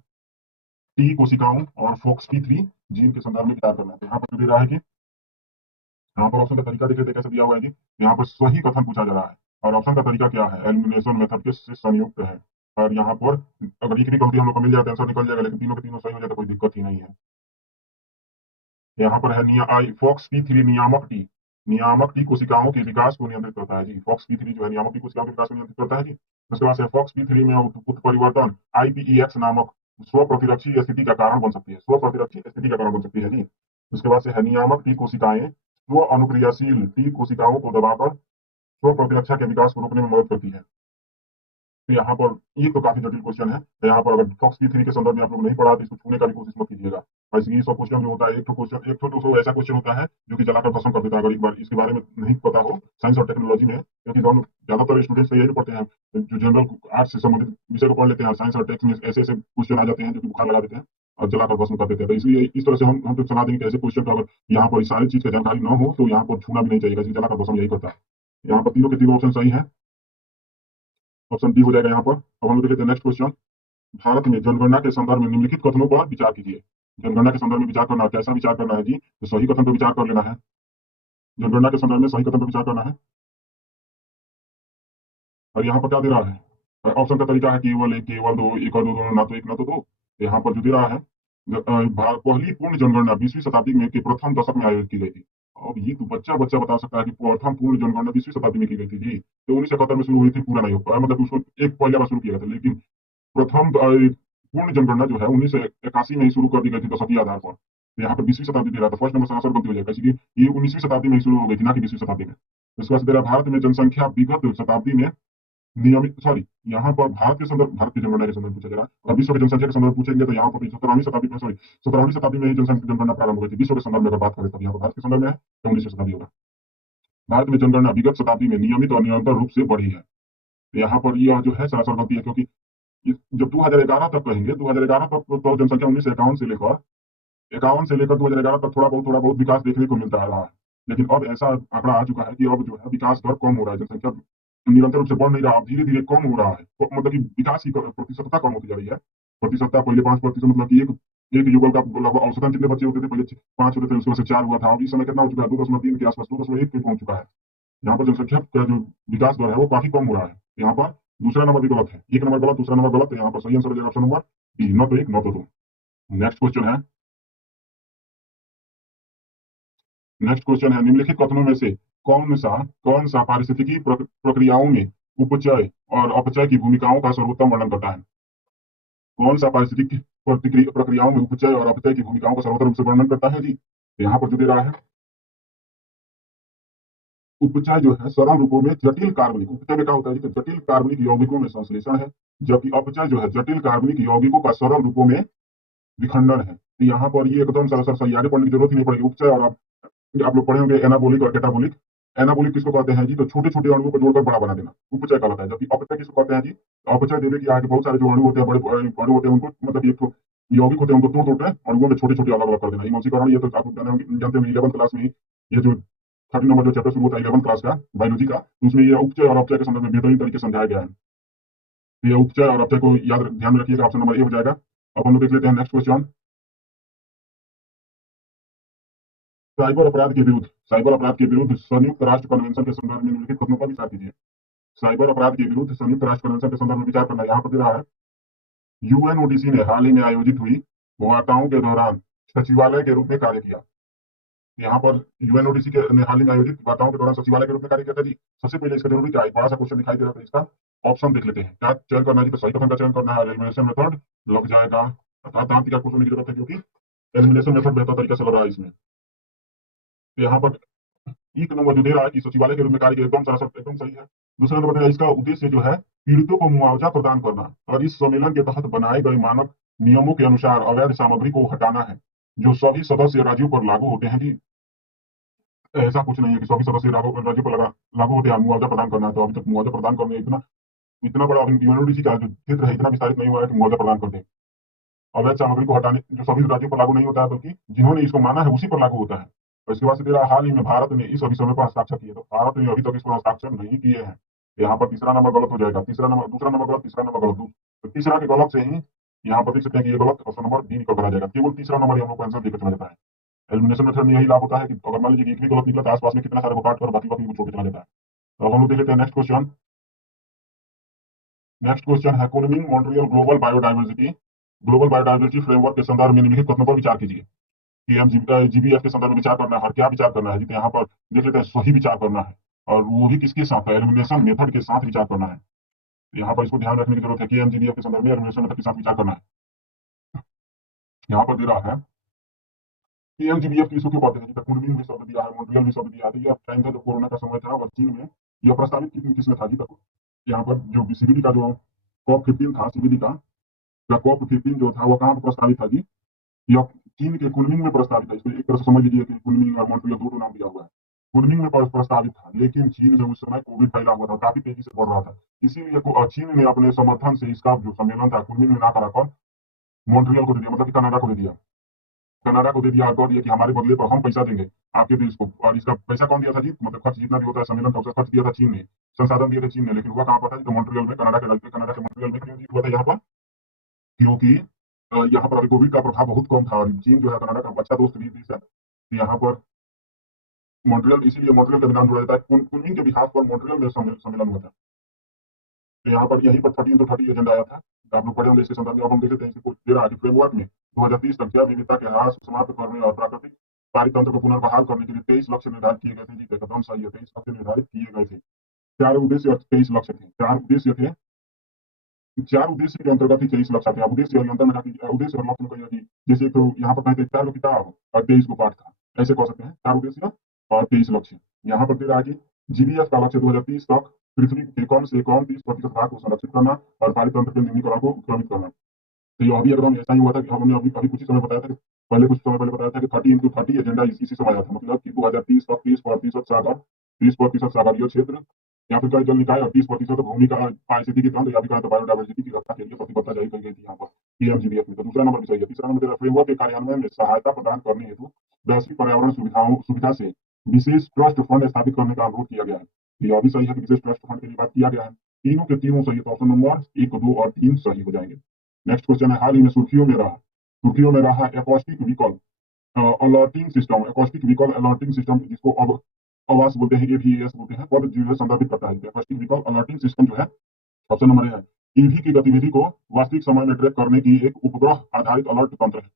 टी कोशिकाओं और फॉक्सपी3 जीन के संदर्भ में विचार करना है। यहाँ पर दे रहा है कि यहाँ पर ऑप्शन का तरीका देखिए कैसे दिया हुआ है कि यहाँ पर सही कथन पूछा जा रहा है और ऑप्शन का तरीका क्या है? एलिमिनेशन मेथड के से संयुक्त है। और यहाँ पर अगर एक भी गलती हम लोग को मिल जाए तो आंसर निकल जाएगा, लेकिन तीनों के तीनों सही हो जाए तो कोई दिक्कत ही नहीं है। यहाँ पर है फॉक्सपी3 नियामक टी कोशिकाओं के विकास को नियंत्रित करता है जी। फॉक्सपी3 जो है नियामक टी कोशिकाओं के विकास को नियंत्रित करता है जी। उसके बाद से फॉक्सपी3 में उत्परिवर्तन आईपीईएक्स नामक स्व प्रतिरक्षी स्थिति का कारण बन सकती है, स्व प्रतिरक्षी स्थिति का कारण बन सकती है जी। उसके बाद से है नियामक टी कोशिकाएं स्व अनुक्रियाशील टी कोशिकाओं को दबाकर स्व प्रतिरक्षा के विकास को रोकने में मदद करती है। तो यहाँ पर ये तो काफी जटिल क्वेश्चन है। तो यहाँ पर अगर फॉक्सपी3 के संदर्भ में आप लोग नहीं पढ़ा तो इसको छूने का भी कोशिश मत कीजिएगा। और ये सब क्वेश्चन जो होता है, एक तो ऐसा क्वेश्चन होता है जो कि जलाकर भस्म कर देता है अगर एक बार इसके बारे में नहीं पता हो साइंस और टेक्नोलॉजी में, क्योंकि हम ज्यादातर स्टूडेंट्स तो यही पढ़ते हैं जो जनरल आर्ट्स से संबंधित विषय को पढ़ लेते हैं। साइंस और टेक्स में ऐसे ऐसे क्वेश्चन आ जाते हैं जो कि बुखार लगा देते हैं और जलाकर भस्म कर देते हैं। तो इसलिए इस तरह से हम तो सलाह देंगे कि ऐसे क्वेश्चन का अगर यहाँ पर सारी चीज की जानकारी न हो तो यहाँ पर छूना भी नहीं चाहिए, इसलिए जलाकर भस्म यही करता है। यहाँ पर तीनों के तीनों ऑप्शन सही है, ऑप्शन डी हो जाएगा यहाँ पर। अब हम लोग देखते हैं नेक्स्ट क्वेश्चन, भारत में जनगणना के संदर्भ में निम्नलिखित कथनों पर विचार कीजिए। जनगणना के संदर्भ में विचार करना, कैसा विचार करना है जी? तो सही कथन पर विचार कर लेना है। जनगणना के संदर्भ में सही कथन पर विचार करना है। और यहाँ पर क्या दे रहा है? ऑप्शन का तरीका है केवल एक, केवल दो, एक और दो, दोनों, ना तो एक ना तो दो। यहाँ पर जो दे रहा है पहली पूर्ण जनगणना 20वीं शताब्दी में के प्रथम दशक में आयोजित की गई थी। अब ये तो बच्चा बच्चा बता सकता है कि प्रथम पूर्ण जनगणना 20वीं शताब्दी में की गई थी जी। तो 1971 में शुरू हुई थी, पूरा नहीं हो पाया, मतलब उसको एक पहले बार शुरू किया गया था। लेकिन प्रथम पूर्ण जनगणना जो है 1981 में ही शुरू कर दी गई थी दशकीय आधार पर। तो यहाँ पर 20वीं शताब्दी दे रहा था, फर्स्ट नंबर सरासर गलती हो जाएगा क्योंकि ये 19वीं शताब्दी में ही शुरू हो गई थी, ना कि 20वीं शताब्दी में। इसके बाद दे रहा भारत में जनसंख्या विगत शताब्दी में नियमित, सॉरी यहाँ पर भारत के संदर्भ, भारत की जनगणना के संदर्भ पूछा जा रहा है। और विश्व की जनसंख्या के संदर्भ पूछेंगे तो यहाँ पर 17वीं शताब्दी में, सॉरी 17वीं शताब्दी में ही जनसंख्या जनगणना प्रारंभ हुई थी। विश्व के संदर्भ में अगर बात करें तब यहाँ पर भारत के संदर्भ में है तो 19वीं शताब्दी होगा। भारत में जनगणना विगत शताब्दी में नियमित और निरंतर रूप से बढ़ी है। यहाँ पर यह जो है सरासर गलती है, क्योंकि जब 2011 तक कहेंगे, 2011 तक तो जनसंख्या 1951 से लेकर 2011 तक थोड़ा बहुत विकास देखने को मिलता रहा है। लेकिन अब ऐसा आंकड़ा आ चुका है कि अब जो है विकास दर कम हो रहा है, जनसंख्या निरंतर रूप से बढ़ नहीं रहा, अब धीरे धीरे कम हो रहा है। तो मतलब कि विकास की प्रतिशतता कम होती जा रही है। प्रतिशतता पहले 5%, मतलब कि एक युगल का लगभग औसतन कितने बच्चे होते थे? पहले 5 होते थे, उसके बाद से 4 हुआ था। अब इस समय कितना हो चुका है? 2.3 के आसपास, 2.1 पे पहुंच चुका है। यहाँ पर जनसंख्या का जो विकास दर है वो काफी कम हो रहा है। यहाँ पर दूसरा नंबर भी गलत है, एक नंबर गलत, दूसरा नंबर गलत, तो यहाँ पर सही आंसर हो जाएगा ऑप्शन नंबर बी, न तो एक न तो दो। नेक्स्ट क्वेश्चन है, नेक्स्ट क्वेश्चन है, निम्नलिखित कथनों में से कौन सा पारिस्थितिकी प्रक्रियाओं में उपचय और अपचय की भूमिकाओं का सर्वोत्तम वर्णन करता है? कौन सा पारिस्थितिक प्रक्रियाओं में उपचय और अपचय की भूमिकाओं का सर्वोत्तम रूप से वर्णन करता है जी? तो यहाँ पर जो दे रहा है, उपचय जो है सरल रूपों में जटिल कार्बनिक, उपचय में क्या होता है जी, तो जटिल कार्बनिक यौगिकों में संश्लेषण है, जबकि अपचय जो है जटिल कार्बनिक यौगिकों का सरल रूपों में विखंडन है। तो यहाँ पर ये एकदम सर सही, आगे पढ़ने की जरूरत ही नहीं पड़ेगी। उपचय और आप लोग पढ़े होंगे एनाबोलिक और कैटाबोलिक। एनाबोलिक किसको कहते हैं जी, तो छोटे छोटे अणुओं को जोड़कर बड़ा बना देना, उपचय कहलाता है। जबकि अपचय किसको कहते हैं जी, तो अपचय देने की आगे बहुत सारे जो अणु होते हैं, बड़े अणु होते हैं, उनको मतलब एक तो यौगिक होते हैं, उनको तोड़ तोड़ कर अणुओं में छोटे छोटे अलग अलग कर देना, इमोशीकरण। ये तो आप जानते हैं 11th क्लास में ये जो 30 नंबर जो चैप्टर शुरू होता है 11th क्लास का बायोलॉजी का, तो उसमें ये उपचय और अपचय के संदर्भ में बेहतरीन तरीके से समझाया गया है। तो ये उपचय और अपचय को याद ध्यान में रखिएगा, ऑप्शन नंबर ए हो जाएगा। अब हम लोग देख लेते हैं नेक्स्ट क्वेश्चन। साइबर अपराध के विरुद्ध संयुक्त राष्ट्र कन्वेंशन के संदर्भ में निम्नलिखित कथनों पर विचार कीजिए। साइबर अपराध के विरुद्ध संयुक्त राष्ट्र कन्वेंशन के संदर्भ में विचार करना, यहाँ पर दे रहा है, यूएनओडीसी ने हाल ही में आयोजित हुई वार्ताओं के दौरान सचिवालय के रूप में कार्य किया। यहाँ पर यूएनओडीसी के ने हाल ही में आयोजित वार्ताओं के दौरान सचिवालय के रूप में कार्य किया था जी। सबसे पहले इसका जरूरी क्या है, बड़ा सा क्वेश्चन दिखाई दे रहा था, इसका ऑप्शन देख लेते हैं। क्या चयन करना है जी, तो सही कथन का चयन करना है, एलिमिनेशन मेथड लग जाएगा, अर्थात दांत का क्वेश्चन की जरूरत है, क्योंकि एलिमिनेशन मेथड बेहतर तरीके से लग रहा है इसमें। तो यहाँ पर एक नंबर जो दे रहा है कि सचिवालय के रूप में कार्य किया, एकदम सही है। दूसरा नंबर दे रहा है, इसका उद्देश्य जो है पीड़ितों को मुआवजा प्रदान करना और इस सम्मेलन के तहत बनाए गए मानक नियमों के अनुसार अवैध सामग्री को हटाना है, जो सभी सदस्य राज्यों पर लागू होते हैं जी। ऐसा कुछ नहीं है कि सभी सदस्य राज्यों पर लागू होते हैं, मुआवजा प्रदान करना है। तो अभी तक मुआवजा प्रदान करने इतना इतना बड़ा यूएनओडीसी का जो क्षेत्र है इतना विस्तारित नहीं हुआ है कि मुआवजा प्रदान कर दे। अवैध सामग्री को हटाने जो सभी राज्यों पर लागू नहीं होता है, बल्कि जिन्होंने इसको माना है उसी पर लागू होता है। और इसके बाद से तेरा हाल ही में भारत ने इस अभिसमय पर हस्ताक्षर किए, तो भारत ने अभी तक इस पर हस्ताक्षर नहीं किए हैं। यहाँ पर तीसरा नंबर गलत हो जाएगा, तीसरा नंबर, दूसरा नंबर गलत, तीसरा नंबर गलत, तो तीसरा के गलत से ही यहाँ पर देख सकते हैं कि ये गलत, ऑप्शन नंबर बी निकल कर आ जाएगा। केवल तीसरा नंबर हम लोग को आंसर देकर चला जाता है। एलिमिनेशन मेथड में यही लाभ होता है कि अगर मान लीजिए कि एक भी गलत निकला तो आसपास में कितना सारे को काट कर बाकी बाकी को छोड़ के चला जाता है। तो अब हम लोग देख लेते हैं नेक्स्ट क्वेश्चन। नेक्स्ट क्वेश्चन है, Kunming Montreal global biodiversity framework के संदर्भ में निम्नलिखित कथनों पर विचार कीजिए। कि हम जीबीएफ के संदर्भ में विचार करना है, और क्या विचार करना है जी, तो यहाँ पर देख लेते हैं, सही विचार करना है, और वो भी किसके साथ है, एलिमिनेशन मेथड के साथ विचार करना है। तो यहाँ पर इसको ध्यान रखने की जरूरत है कि एमजीबीएफ के संदर्भ में एलिमिनेशन मेथड के साथ विचार करना है। यहाँ पर दे रहा है कि एमजीबीएफ की इसको क्यों कहते हैं, कुनमिंग भी शब्द दिया है, मॉन्ट्रियल भी शब्द दिया है। तो यह टाइम था जब कोरोना का समय था, और चीन में यह प्रस्तावित किसने था जी, तक यहाँ पर जो सीबीडी का जो COP15 था, सीबीडी का COP15 जो था वो कहाँ पर प्रस्तावित था जी, यह चीन के कुनमिंग में प्रस्तावित था। इसको एक तरह से समझ लीजिए कि कुनमिंग और मॉन्ट्रियल दो नाम दिया हुआ है। कुनमिंग में प्रस्तावित था, लेकिन चीन में उस समय कोविड फैला हुआ था, काफी तेजी से बढ़ रहा था, इसीलिए चीन ने अपने समर्थन से इसका जो सम्मेलन था कुनमिंग में ना कराकर मॉन्ट्रियल को दे दिया, मतलब कि कनाडा को दे दिया। कनाडा को दे दिया और कह दिया कि हमारे बदले पर हम पैसा देंगे आपके देश को। और इसका पैसा कौन दिया था जी, मतलब खर्च जितना भी होता है सम्मेलन का, उसका खर्च दिया था चीन ने, संसाधन दिए थे चीन ने। लेकिन हुआ कहाँ पर था, तो मॉन्ट्रियल में, कनाडा के राज्य, कनाडा के मॉन्ट्रियल में। क्यों जी हुआ था यहाँ पर, क्योंकि यहाँ पर अभी कोविड का प्रभाव बहुत कम था, और चीन जो है कनाडा का अच्छा दोस्त भी देश है। तो यहाँ पर मॉन्ट्रियल, इसीलिए मॉन्ट्रियल का नाम जोड़ा जाता है। कुनमिंग के बिहाफ पर मॉन्ट्रियल में सम्मेलन हुआ था। तो यहाँ पर यहीं पर 13 to 30 एजेंडा आया था, तो आप लोग पढ़े होंगे इसके संदर्भ में। अब हम देख लेते हैं इसको दे रहा है कि फ्रेमवर्क में 2030 तक जैव विविधता के ह्रास को समाप्त करने और प्राकृतिक पारितंत्र को पुनर्बहाल करने के लिए 23 लक्ष्य निर्धारित किए गए थे जी। एकदम सही है, 23 लक्ष्य निर्धारित किए गए थे। चार उद्देश्य और 23 लक्ष्य थे, चार उद्देश्य के अंतर्गत ही 23 लक्ष्य थे। अब उद्देश्य और अंतर में उद्देश्य और लक्ष्य में कहिए कि जैसे तो यहाँ पर कहते 4 को किताब और 23 को पाठ था, ऐसे कह सकते हैं, 4 उद्देश्य और 23 लक्ष्य। यहाँ पर दे रहा है कि जीबीएफ का लक्ष्य 2030 तक पृथ्वी के कम से कम 30% भाग को संरक्षित करना और पारितंत्र के निम्नीकरण को उत्क्रमित करना। तो ये अभी एकदम ऐसा ही हुआ था कि हमने अभी अभी कुछ ही समय बताया था कि पहले कुछ समय पहले बताया था कि 30x30 एजेंडा इसी समय आया था, मतलब कि 2030 तक 30% सागर, 30% सागरीय क्षेत्र या फिर कई जल निकाय और 30% भूमि का पारिस्थितिकी तंत्र या फिर कहा तो बायोडाइवर्सिटी की रक्षा के लिए प्रतिबद्धता जारी की गई थी यहाँ पर पीएमजीबीएफ में। तो दूसरा नंबर भी सही है। तीसरा नंबर तेरा फ्रेमवर्क के कार्यान्वयन में सहायता प्रदान करने हेतु वैश्विक पर्यावरण सुविधा से विशेष ट्रस्ट फंड स्थापित करने का अनुरोध किया गया है। यह भी सही है कि विशेष ट्रस्ट फंड के लिए बात किया गया है। तीनों के तीनों सही है, तो ऑप्शन नंबर 1, 2 और 3 सही हो जाएंगे। नेक्स्ट क्वेश्चन है, हाल ही में सुर्खियों में रहा acoustic vehicle alerting system, acoustic vehicle alerting system, जिसको अब आवास बोलते हैं, एवीएस बोलते हैं, पद जो है संदर्भित करता है। एक्वास्टिक व्हीकल अलर्टिंग सिस्टम जो है ऑप्शन नंबर ए है। ईवी की गतिविधि को वास्तविक समय में ट्रैक करने की एक उपग्रह आधारित अलर्ट तंत्र है।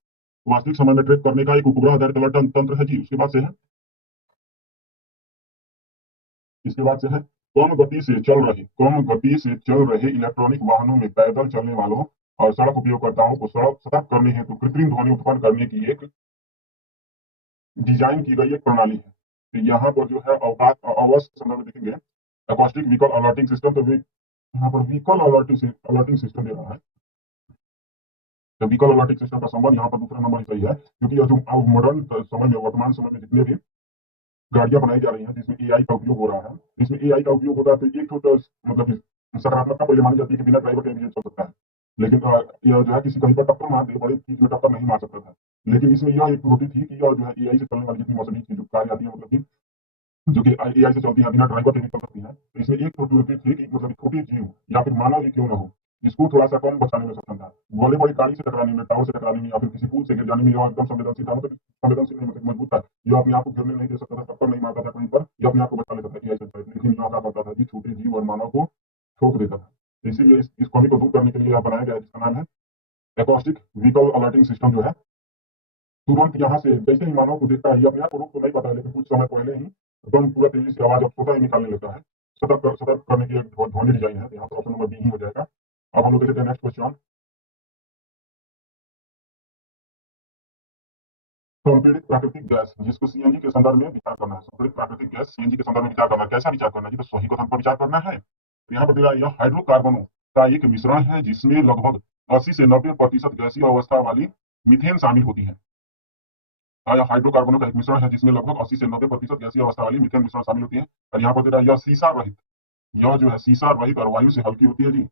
वास्तविक समय में ट्रैक करने का एक उपग्रह आधारित अलर्ट तंत्र है जी। उसके बाद से है, इसके बाद से है कम गति से चल रहे इलेक्ट्रॉनिक वाहनों में पैदल चलने वालों और सड़क उपयोगकर्ताओं को सड़क सतर्क करने हेतु कृत्रिम ध्वनि उत्पन्न करने की एक डिजाइन की गई एक प्रणाली है। तो यहाँ पर जो है अवकाश आवास के संदर्भ में देखेंगे अकॉस्टिक व्हीकल अलर्टिंग सिस्टम, तो यहाँ पर व्हीकल अलर्टिंग सिस्टम दे रहा है। तो व्हीकल अलर्टिंग सिस्टम का संबंध यहाँ पर दूसरा नंबर ही सही है, क्योंकि यह जो अब मॉडर्न समय में, वर्तमान समय में जितने भी गाड़ियां बनाई जा रही हैं जिसमें एआई का उपयोग हो रहा है, इसमें एआई का उपयोग होता है, तो एक तो मतलब कि सकारात्मकता पहले मानी जाती है कि बिना ड्राइवर के भी ये चल सकता है। लेकिन यह जो है किसी कहीं पर टक्कर मार दे, बड़ी चीज में टक्कर नहीं मार सकता था। लेकिन इसमें यह एक त्रुटि थी कि यह जो है एआई से चलने वाली जितनी मशीनरी चीज कार आती है, मतलब कि जो कि एआई से चलती है, बिना ड्राइवर के भी चल सकती है, तो इसमें एक त्रुटि थी कि मतलब छोटी जीव या फिर मानव ही क्यों न हो, इसको थोड़ा सा कम बचाने में सक्षम था। बड़े बड़ी गाड़ी से टकराने में, टावर से टकराने में, या फिर किसी पुल से गिर जाने में यह एकदम संवेदनशील था, मतलब संवेदनशील नहीं, मतलब मजबूत था। यह अपने आप को गिरने नहीं दे सकता था, टक्कर नहीं मारता था कहीं पर, यह अपने आप को बचा लेता था एआई से। लेकिन यह क्या करता था कि छोटे जीव और मानव को ठोक देता था। तो इसीलिए इस कमी को दूर करने के लिए यह बनाया गया है, जिसका नाम है एकॉस्टिक व्हीकल अलर्टिंग सिस्टम। जो है तुरंत यहाँ से जैसे ही मानव को देखता है, ये अपने आप को रोक तो नहीं पाता है, लेकिन कुछ समय पहले ही एकदम पूरा तेजी से आवाज अब स्वतः ही निकालने लगता है। सतर्क करने की एक ध्वनि डिजाइन है। तो यहाँ पर ऑप्शन नंबर बी ही हो जाएगा। अब हम लोग देखते हैं नेक्स्ट क्वेश्चन। संपीड़ित प्राकृतिक गैस जिसको सीएनजी के संदर्भ में विचार करना है, संपीड़ित प्राकृतिक गैस सीएनजी के संदर्भ में विचार करना है। कैसा विचार करना है? तो सही कथन पर विचार करना है। तो यहाँ पर दिया यह हाइड्रोकार्बनों का एक मिश्रण है जिसमें लगभग 80 से 90% गैसीय अवस्था वाली मीथेन शामिल होती है। यह हाइड्रोकार्बनों का एक मिश्रण है जिसमें लगभग 80 से 90% गैसीय अवस्था वाली मीथेन मिश्रण शामिल होती है। और यहाँ पर दे रहा है यह सीसा रहित, यह जो है सीसा रहित और वायु से हल्की होती है जी।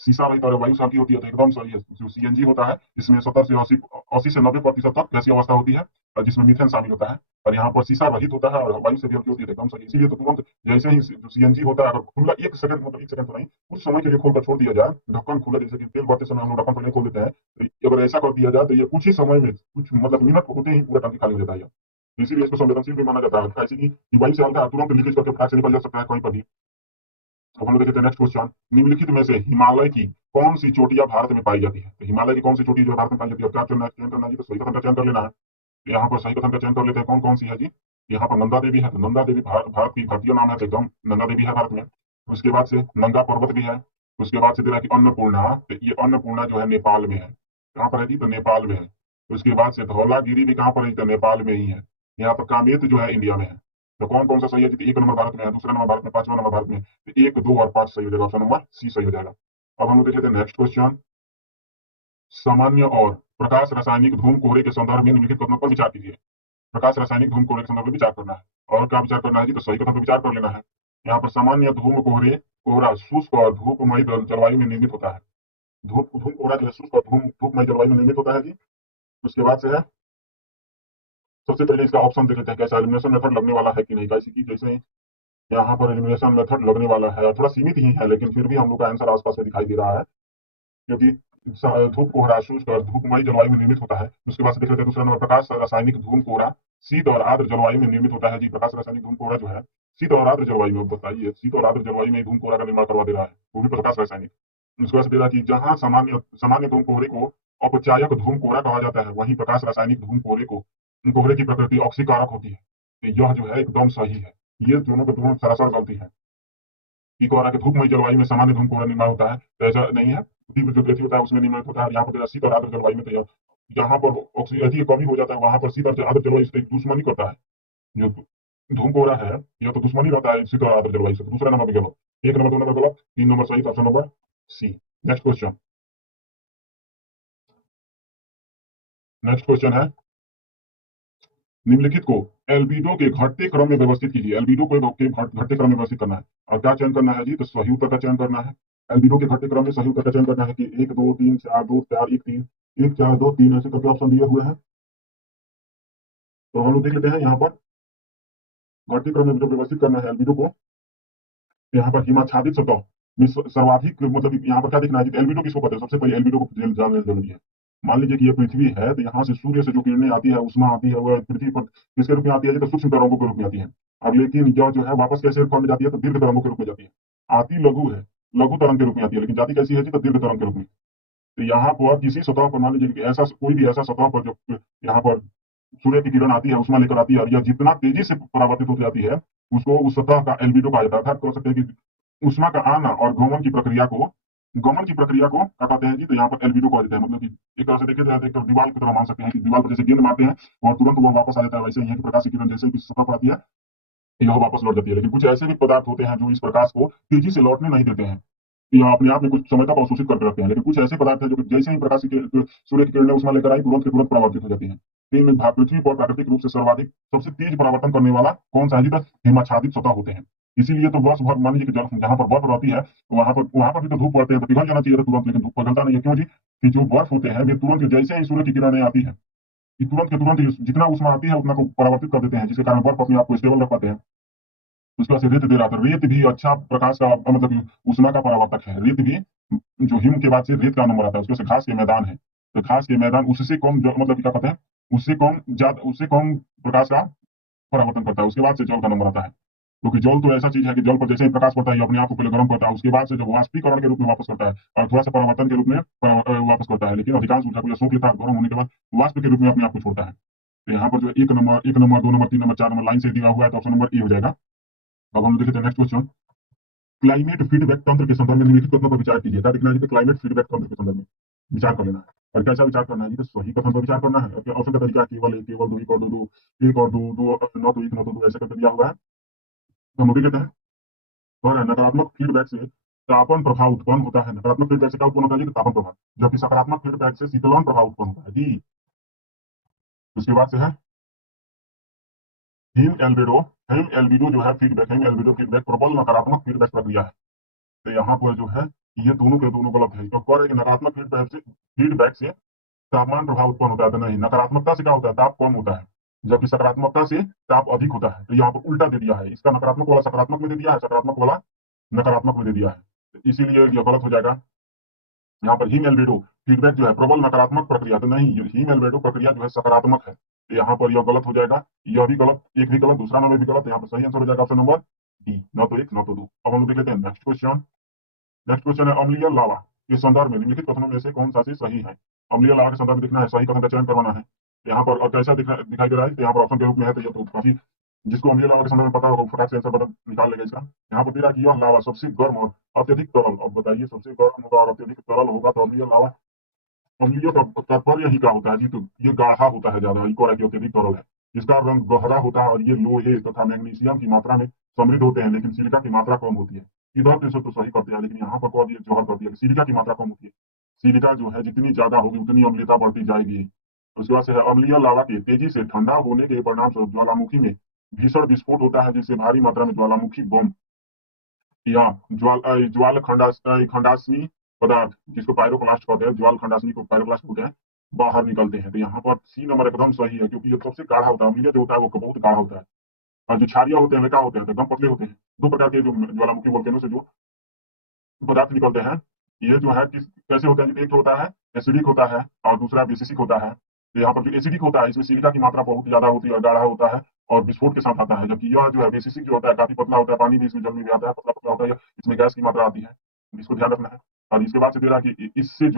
सीसा रहित और वायु शांति होती है, तो एकदम सही है। जो सीएनजी होता है इसमें 70 से 80 से 90% तक गैसीय अवस्था होती है, और जिसमें मीथेन शामिल होता है। और यहाँ पर सीसा रहित होता है और वायु से भी हल्की होती है, तो एकदम सही। इसीलिए तो तुरंत जैसे ही जो सीएनजी होता है, अगर खुला 1 सेकंड, मतलब 1 सेकंड तो नहीं, कुछ समय के लिए खोलकर छोड़ दिया जाए, ढक्कन खुला, जैसे कि तेल भरते समय हम लोग ढक्कन पहले खोल देते हैं, तो अगर ऐसा कर दिया जाए तो ये कुछ ही समय में, कुछ मतलब मिनट होते ही पूरा टंकी खाली हो जाता है। इसीलिए इसको संवेदनशील भी माना जाता है, ऐसे कि वायु से हल्का है, तुरंत लीकेज करके फटाक से निकल जा सकता है कहीं पर भी। अब हम लोग देखते हैं नेक्स्ट क्वेश्चन। निम्नलिखित में से हिमालय की कौन सी चोटियां भारत में पाई जाती है? तो हिमालय की कौन सी चोटी जो भारत में पाई जाती है, क्या चयन करना है? तो सही कथन का चयन कर लेना है। तो यहाँ पर सही कथन का चयन कर लेते हैं। कौन कौन सी है जी? यहाँ पर नंदा देवी है, तो नंदा देवी भारत की भारतीय नाम है, तो एकदम नंदा देवी है भारत में। उसके बाद से नंगा पर्वत भी है। उसके बाद से दे रहा है कि अन्नपूर्णा, तो ये अन्नपूर्णा जो है नेपाल में है। कहाँ पर है जी? तो नेपाल में है। उसके बाद से धौलागिरी भी कहाँ पर है? तो नेपाल में ही है। यहाँ पर कामेत जो है इंडिया में है। तो कौन कौन सा सही है जी? 1 नंबर भारत में है, दूसरा नंबर भारत में, 5वां नंबर भारत में। तो 1, 2 और 5 सही हो जाएगा, ऑप्शन नंबर सी सही हो जाएगा। अब हम लोग देख लेते हैं नेक्स्ट क्वेश्चन। सामान्य और प्रकाश रासायनिक धूम कोहरे के संदर्भ में निम्नलिखित कथनों पर विचार कीजिए। प्रकाश रासायनिक धूम कोहरे के संदर्भ में विचार करना है। और क्या विचार करना है जी? तो सही कथन पर विचार कर लेना है। यहाँ पर सामान्य धूम कोहरा शुष्क और धूपमयी जलवायु में निर्मित होता है। धूम कोहरा जो है शुष्क और धूपमयी जलवायु में निर्मित होता है जी। उसके बाद से है, सबसे पहले इसका ऑप्शन देख लेते हैं, कैसा एलिमिनेशन मेथड लगने वाला है कि नहीं। कैसे कि जैसे यहाँ पर एलिमिनेशन मेथड लगने वाला है, थोड़ा सीमित ही है, लेकिन फिर भी हम लोग का आंसर आसपास में दिखाई दे रहा है, क्योंकि धूप कोहरा शुष्क और धूपमयी जलवायु में निर्मित होता है। उसके बाद से देख लेते हैं दूसरा नंबर, प्रकाश रासायनिक धूम कोहरा शीत और आर्द्र जलवायु में निर्मित होता है जी। प्रकाश रासायनिक धूम कोहरा जो है शीत और आर्द्र जलवायु में, बताइए, शीत और आर्द्र जलवायु में धूम कोहरा का निर्माण करवा दे रहा है, वो भी प्रकाश रासायनिक। उसके बाद से दे रहा है कि जहाँ सामान्य सामान्य धूम कोहरे को औपचायक धूम कोहरा कहा जाता है, वहीं प्रकाश रासायनिक धूम कोहरे की प्रकृति ऑक्सीकारक होती है। तो यह जो है एकदम सही है। ये दोनों के दोनों सरासर गलती है। कि कोहरा के धूपमयी जलवायु में सामान्य धूम कोहरा निर्माण होता है, तो ऐसा नहीं है। जो पृथ्वी होता है उसमें निर्मित होता है। यहाँ पर शीत और आर्द्र जलवायु में, तो जहाँ पर ऑक्सीजन की कमी हो जाता है, वहां पर शीत और आर्द्र जलवायु से दुश्मनी करता है। जो धूम कोहरा है यह तो दुश्मनी रहता है शीत और आर्द्र जलवायु से। दूसरा नंबर भी गलत, 1 नंबर 2 नंबर गलत, 3 नंबर सही, option number C. Next question. Next question है, निम्नलिखित को एल्बिडो के घटते क्रम में व्यवस्थित कीजिए। एल्बिडो को घटते क्रम में व्यवस्थित करना है। और क्या चयन करना है जी? तो सही उत्तर का चयन करना है। एल्बिडो के घटते क्रम में सही उत्तर का चयन करना है कि 1 2 3 4 2 4 1 3, 1 4 2 3 ऐसे करके ऑप्शन दिए हुए हैं। तो हम लोग देख लेते हैं यहाँ पर घटते क्रम में जो व्यवस्थित करना है एल्बिडो को। यहाँ पर हिमाच्छादित सतह में सर्वाधिक, मतलब यहाँ पर क्या दिखना है जी? एल्बिडो किसको कहते हैं? सबसे पहले एल्बिडो को जानना जरूरी है। मान लीजिए कि ये पृथ्वी है, तो यहाँ से सूर्य से जो किरणें आती है, उष्मा आती है, वह पृथ्वी पर किसके रूप में आती है? तो सूक्ष्म तरंगों के रूप में आती है। अब लेकिन यह जो है वापस कैसे फॉर्म में जाती है? तो दीर्घ तरंगों के रूप में जाती है। आती लघु है, लघु तरंग के रूप में आती है, लेकिन जाती कैसी है जी? तो दीर्घ तरंग के रूप में। तो यहाँ पर किसी सतह पर मान लीजिए कि ऐसा कोई भी ऐसा सतह पर जो यहाँ पर सूर्य की किरण आती है, उष्मा लेकर आती है, और यह जितना तेजी से परावर्तित होती जाती है, उसको उस सतह का एल्बिडो कहा जाता है। अर्थात कह सकते हैं कि उष्मा का आना और गमन की प्रक्रिया को क्या कहते हैं जी? तो यहाँ पर एल्बिडो कहा जाता है। मतलब कि एक तरह से देखे तो एक तरह दीवार की तरह मान सकते हैं कि दीवार पर जैसे गेंद मारते हैं और तुरंत वो वापस आ जाता है, वैसे ही है कि प्रकाश की किरण जैसे किसी सतह पर आती है, यह वापस लौट जाती है। लेकिन कुछ ऐसे भी पदार्थ होते हैं जो इस प्रकाश को तेजी से लौटने नहीं देते हैं, या अपने आप में कुछ समय तक अवशोषित करके रखते हैं। लेकिन कुछ ऐसे पदार्थ हैं जो कि जैसे ही प्रकाश की सूर्य की किरणें उसमें लेकर आई, तुरंत के तुरंत परावर्तित हो जाती हैं। तो इनमें पृथ्वी पर प्राकृतिक रूप से सर्वाधिक सबसे तेज परावर्तन करने वाला कौन सा है जी? तो हिमाच्छादित सतह होते हैं। इसीलिए तो वर्ष भर मान लीजिए कि जहाँ पर बर्फ रहती है, वहां पर भी तो धूप पड़ते हैं, तो पिघल जाना चाहिए था तुरंत, लेकिन धूप पिघलता नहीं है। क्यों जी? कि जो बर्फ होते हैं वे तुरंत जैसे ही सूर्य की किरणें आती है, कि तुरंत के तुरंत जितना उष्मा आती है उतना को परावर्तित कर देते हैं, जिसके कारण बर्फ अपने आप को स्टेबल रख पाते हैं। उसके बाद से रेत दे रहा था। रेत भी अच्छा प्रकाश का मतलब कि उष्मा का परावर्तक है। रेत भी जो हिम के बाद से रेत का नंबर आता है, उसके से घास के मैदान है। तो घास के मैदान उससे कम मतलब क्या कहते हैं, उससे कम प्रकाश का परावर्तन करता है। उसके बाद से जल का नंबर आता है, क्योंकि जल तो ऐसा चीज है कि जल पर जैसे ही प्रकाश पड़ता है, ये अपने आप को पहले गर्म करता है, उसके बाद से जब वाष्पीकरण के रूप में वापस करता है और थोड़ा सा परावर्तन के रूप में वापस करता है। लेकिन अधिकांश ऊर्जा को यह सोख लेता है, गर्म होने के बाद वाष्प के रूप में अपने आप को छोड़ता है। तो यहाँ पर जो एक number 2 number 3 number 4 number line से दिया हुआ है, तो ऑप्शन नंबर ए हो जाएगा। अब हम लोग देखें नेक्स्ट क्वेश्चन। क्लाइमेट फीडबैक तंत्र के संदर्भ में निम्नलिखित कथनों पर विचार कीजिए। क्या देखना है? क्लाइमेट फीडबैक तंत्र के संदर्भ में विचार कर लेना है। और कैसा विचार करना है जी? तो सही कथन पर विचार करना है। ऑप्शन का तरीका केवल एक, केवल दो, एक और दो, दो एक और दो, दो नौ तो एक, नौ तो दो, ऐसा करके दिया हुआ है। तो हम लोग कहते हैं और नकारात्मक फीडबैक से तापन प्रभाव उत्पन्न होता है। नकारात्मक फीडबैक से क्या उत्पन्न होता है जी? तापन प्रभाव। जबकि सकारात्मक फीडबैक से शीतलन प्रभाव उत्पन्न होता है जी। उसके बाद से है हिम एल्बिडो। हिम एल्बिडो जो है फीडबैक, हिम एल्बिडो फीडबैक प्रबल नकारात्मक फीडबैक प्रक्रिया है। तो यहाँ पर जो है ये दोनों के दोनों गलत है। तो कह रहे हैं कि नकारात्मक फीडबैक से तापमान प्रभाव उत्पन्न होता है, तो नहीं। नकारात्मकता से क्या होता है? ताप कम होता है, जबकि सकारात्मकता से ताप अधिक होता है। तो यहाँ पर उल्टा दे दिया है, इसका नकारात्मक वाला सकारात्मक में दे दिया है, सकारात्मक वाला नकारात्मक में दे दिया है। तो इसीलिए यह गलत हो जाएगा। यहाँ पर हीम एल्बिडो फीडबैक जो है प्रबल नकारात्मक प्रक्रिया, तो नहीं, हीम एल्बिडो प्रक्रिया जो है सकारात्मक है। तो यहाँ पर यह गलत हो जाएगा। यह भी गलत, एक भी गलत, दूसरा नंबर भी गलत। यहाँ पर सही आंसर हो जाएगा ऑप्शन नंबर डी, न तो एक न तो दो। अब हम लोग देख लेते हैं नेक्स्ट क्वेश्चन। नेक्स्ट क्वेश्चन है अम्लीय लावा के संदर्भ में निम्नलिखित कथनों में से कौन सा से सही है? अम्लीय लावा के संदर्भ में देखना है, सही कथन का चयन करवाना है। यहाँ पर और कैसा दिखाई दे रहा है? तो यहाँ पर ऑप्शन के रूप में है, तो ये तो काफी, जिसको अम्लीय लावा के संदर्भ में पता होगा वो फटाक से आंसर बटन निकाल लेगा इसका। यहाँ पर दे रहा है कि यह लावा सबसे गर्म और अत्यधिक तरल। अब बताइए, सबसे गर्म होगा और अत्यधिक तरल होगा तो अम्लीय लावा, अम्लीय का तात्पर्य ही क्या होता है जी? तो ये गाढ़ा होता है ज्यादा, इको है कि अत्यधिक तरल है। इसका रंग गहरा होता है और ये लोहे तथा मैग्नीशियम की मात्रा में समृद्ध होते हैं, लेकिन सिलिका की मात्रा कम होती है। इधर तो इसे तो सही करते हैं, लेकिन यहाँ पर कह दिया, जौहर कर दिया कि सिलिका की मात्रा कम होती है। सिलिका जो है जितनी ज्यादा होगी उतनी अम्लीयता बढ़ती जाएगी। उसके बाद से है अम्लीय लावा के तेजी से ठंडा होने के परिणाम स्वरूप ज्वालामुखी में भीषण विस्फोट होता है, जिससे भारी मात्रा में ज्वालामुखी बम या खंडास्मी पदार्थ, जिसको पायरोक्लास्ट कहते हैं, ज्वाल खंडास्मी को पायरोक्लास्ट बोलते हैं, बाहर निकलते हैं। तो यहाँ पर सी नंबर एकदम सही है, क्योंकि ये सबसे गाढ़ा होता है। अम्लीय जो होता है वो बहुत गाढ़ा होता है, और जो क्षारीय होते हैं वे क्या होते हैं? तो एकदम पतले होते हैं। दो प्रकार के जो ज्वालामुखी वोल्केनो से जो पदार्थ निकलते हैं, ये जो है किस कैसे होते हैं? एक होता है एसिडिक होता है और दूसरा बेसिसिक होता है। तो यहाँ पर जो एसिडिक होता है इसमें सिलिका की मात्रा बहुत ज्यादा होती है और गाढ़ा होता है और विस्फोट के साथ आता है। जबकि यह जो है बेसिसिक जो होता है काफी पतला होता है, पानी भी इसमें, जल में भी आता है, पतला पतला होता है, इसमें गैस की मात्रा आती है, इसको ध्यान रखना है। और इसके बाद से दे रहा है कि इससे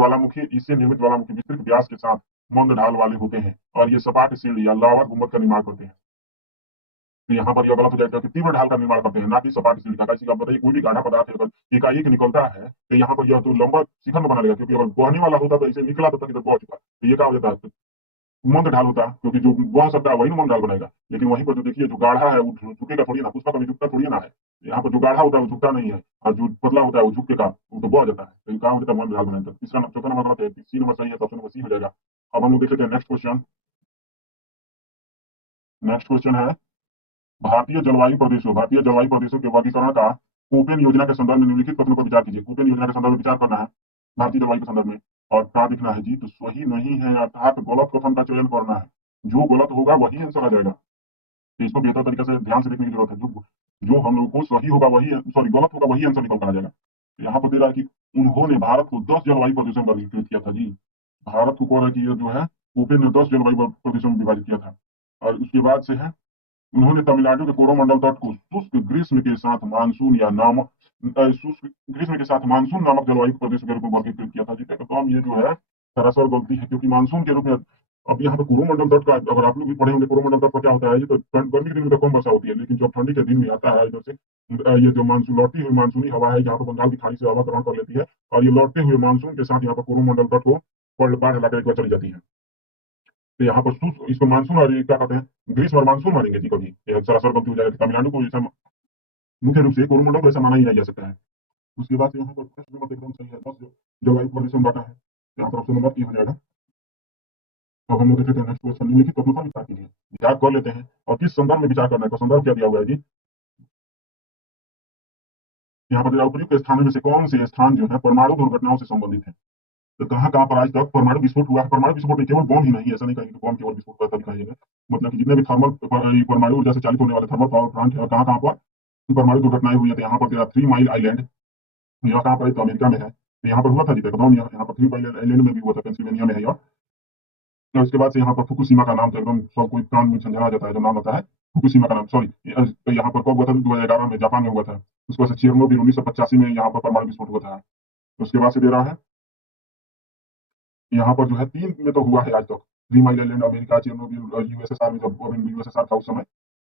निर्मित ज्वालामुखी विस्तृत व्यास के साथ मंद ढाल वाले होते हैं और ये सपाट सीढ़ी या लावा गुंबद का निर्माण करते हैं। तो यहाँ पर यह गलत हो जाएगा कि तीव्र ढाल का निर्माण करते हैं, ना कि सपाट सीढ़ी का। इसी आप बताइए, कोई भी गाढ़ा पदार्थ है अगर एकाएक निकलता है तो यहाँ पर यह तो लंबा शिखर में बना लेगा, क्योंकि अगर बहने वाला होता तो इसे निकला तो तक इधर बह चुका। तो ये क्या हो जाता है? मंद ढाल होता है, क्योंकि जो बह सकता है वही ना मंद ढाल बनाएगा। लेकिन वहीं पर जो देखिए जो गाढ़ा है वो झुकेगा थोड़ी ना, पुष्पा कभी झुकता थोड़ी ना है। यहाँ पर जो गाढ़ा होता है वो झुकता नहीं है, और जो पतला होता है वो झुकेगा, वो तो बह जाता है। तो कहाँ हो जाता है? मंद ढाल बनाएगा। तीसरा चौथा नंबर गलत है, सी नंबर सही है, तो ऑप्शन नंबर सी हो जाएगा। अब हम लोग देख लेते हैं नेक्स्ट क्वेश्चन। नेक्स्ट क्वेश्चन है भारतीय जलवायु प्रदेशों के वर्गीकरण का कोपेन योजना के संदर्भ में निम्नलिखित कथनों पर विचार कीजिए। कोपेन योजना के संदर्भ में विचार करना है भारतीय जलवायु के संदर्भ में, और क्या दिखना है जी? तो सही नहीं है, अर्थात गलत कथन का चयन करना है। जो गलत होगा वही आंसर आ जाएगा। तो इसको बेहतर तरीके से ध्यान से देखने की जरूरत है। जो जो हम लोगों को सही होगा वही, सॉरी, गलत होगा वही आंसर निकल कर आ जाएगा। तो यहाँ पर दे रहा है कि उन्होंने भारत को 10 जलवायु प्रदेशों में वर्गीकृत किया था जी। भारत को कोरा की ये जो है ओपन ने 10 जलवायु प्रदेशों में विभाजित किया था। और उसके बाद से है उन्होंने तमिलनाडु के कोरोमंडल तट को शुष्क ग्रीष्म के साथ मानसून या नामक शुष्क ग्रीष्म के साथ मानसून नामक जलवायु प्रदेश के रूप में वर्गीकृत किया था जी। तो हम ये जो है सरासर गलती है, क्योंकि मानसून के रूप में अब यहाँ पे कोरोमंडल तट का अगर आप लोग भी पढ़े होंगे, कोरोमंडल तट पर क्या होता है, ये तो गर्मी के दिन में तो कम वर्षा होती है, लेकिन जब ठंडी के दिन में आता है इधर से ये जो मानसून लौटती हुई मानसूनी हवा है यहाँ पर बंगाल की खाड़ी से हवा ग्रहण कर लेती है, और ये लौटते हुए मानसून के साथ यहाँ पर कोरोमंडल तट को पार हिलाकर एक बार चली जाती है। तो यहाँ पर इसको मानसून और ये क्या कहते हैं ग्रीष्म और मानसून मानेंगे जी कभी, ये सरासर गलती हो जाएगी। तमिलनाडु को ऐसा मुख्य रूप से कोरोमंडल को ऐसा माना ही नहीं जा सकता है। उसके बाद से यहाँ पर फर्स्ट नंबर एकदम सही है, 10 जलवायु प्रदेशों में बांटा है, यहाँ पर ऑप्शन नंबर ए हो जाएगा। अब हम लोग देखें नेक्स्ट क्वेश्चन, निम्नलिखित तत्वों पर विचार कीजिए। विचार कर लेते हैं और किस संदर्भ में विचार करना है, तो संदर्भ क्या दिया हुआ है जी। यहाँ पर उपयुक्त स्थानों में से कौन से स्थान जो है परमाणु दुर्घटनाओं से संबंधित है। तो कहाँ कहाँ पर आज तक परमाणु विस्फोट हुआ है। परमाणु विस्फोट में केवल बम ही नहीं, ऐसा नहीं कहेंगे कि बम केवल विस्फोट करता दिखाइएगा, मतलब कि जितने भी थर्मल परमाणु ऊर्जा से चालित होने वाले थर्मल पावर प्लांट है, कहाँ कहाँ पर परमाणु दुर्घटनाएं हुई है। तो यहाँ पर तेरा 3 माइल आइलैंड, यह कहाँ पर है, तो अमेरिका में है। तो यहाँ पर हुआ था जी, बताऊँ, यहाँ पर 3 माइल आइलैंड में भी हुआ था, पेंसिल्वेनिया में है यह। और उसके बाद से यहाँ पर फुकुशिमा का नाम तो एकदम सब कोई कान में झंझना जाता है जब नाम आता है फुकुशिमा का नाम, सॉरी। तो यहाँ पर कब हुआ था, 2011 में जापान में हुआ था। उसके बाद से चेरनोबिल 1985 में यहाँ पर परमाणु विस्फोट हुआ था। उसके बाद से दे रहा है यहाँ पर जो है 3 में तो हुआ है आज तक, 3 mile island, America, Chernobyl, USSR में, जब यूएसएसआर था उस समय।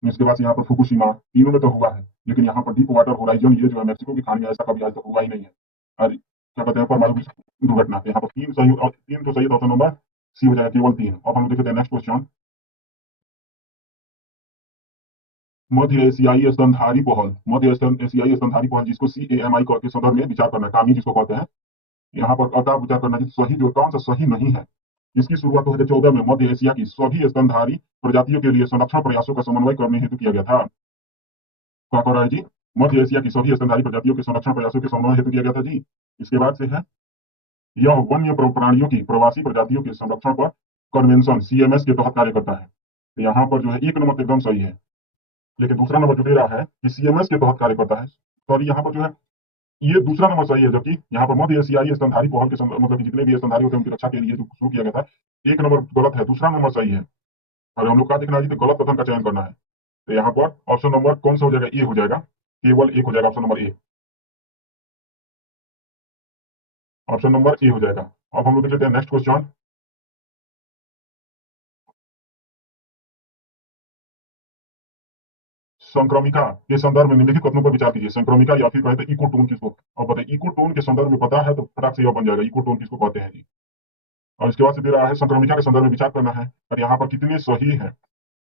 इसके बाद से यहाँ पर फुकुशिमा, तीनों में तो हुआ है, लेकिन यहाँ पर डीप वाटर होराइजन ये जो है मेक्सिको की खाड़ी में, ऐसा कभी आज तक हुआ ही नहीं है। और क्या कहते हैं परमाणु दुर्घटना, यहाँ पर 3 सही और 3 तो सही, ऑप्शन नंबर सी हो जाएगा, केवल 3। अब हम लोग देखते हैं नेक्स्ट क्वेश्चन। मध्य एशियाई स्तनधारी पहल, मध्य एशियाई स्तनधारी पहल जिसको CAMI के संदर्भ में विचार करना है, कामी जिसको कहते हैं। यहाँ पर अतः विचार करना है कि सही जो कौन सा सही नहीं है। इसकी शुरुआत 2014 में मध्य एशिया की सभी स्तनधारी प्रजातियों के लिए संरक्षण प्रयासों का समन्वय करने हेतु किया गया था। क्या कर रहा है जी, मध्य एशिया की सभी स्तनधारी प्रजातियों के संरक्षण प्रयासों के समन्वय हेतु किया गया था जी। इसके बाद से है यह वन्य प्राणियों की प्रवासी प्रजातियों के संरक्षण पर कन्वेंशन CMS के तहत कार्य करता है। तो यहाँ पर जो है 1 नंबर तो एकदम सही है, लेकिन दूसरा नंबर जो दे रहा है कि CMS के तहत कार्य करता है, सॉरी यहाँ पर जो है ये दूसरा नंबर सही है, जबकि यहाँ पर मध्य एशियाई स्तनधारी पहल के मतलब कि जितने भी स्तनधारी होते हैं उनकी रक्षा के लिए जो शुरू किया गया था, 1 नंबर गलत है, दूसरा नंबर सही है। और हम लोग क्या देखना है जी, तो गलत कथन का चयन करना है। तो यहाँ पर ऑप्शन नंबर कौन सा हो जाएगा, ए हो जाएगा, केवल एक हो जाएगा, ऑप्शन नंबर ए, ऑप्शन नंबर ए हो जाएगा। अब हम लोग देख लेते हैं नेक्स्ट क्वेश्चन। संक्रमिका के संदर्भ में निम्नलिखित कथनों पर विचार कीजिए। संक्रमिका या फिर कहते हैं इकोटोन किसको, अब बताइए इकोटोन के संदर्भ में पता है तो फटाक से यह बन जाएगा, इकोटोन किसको कहते हैं जी। और इसके बाद से दे रहा है संक्रमिका के संदर्भ में विचार करना है, और यहाँ पर कितने सही है,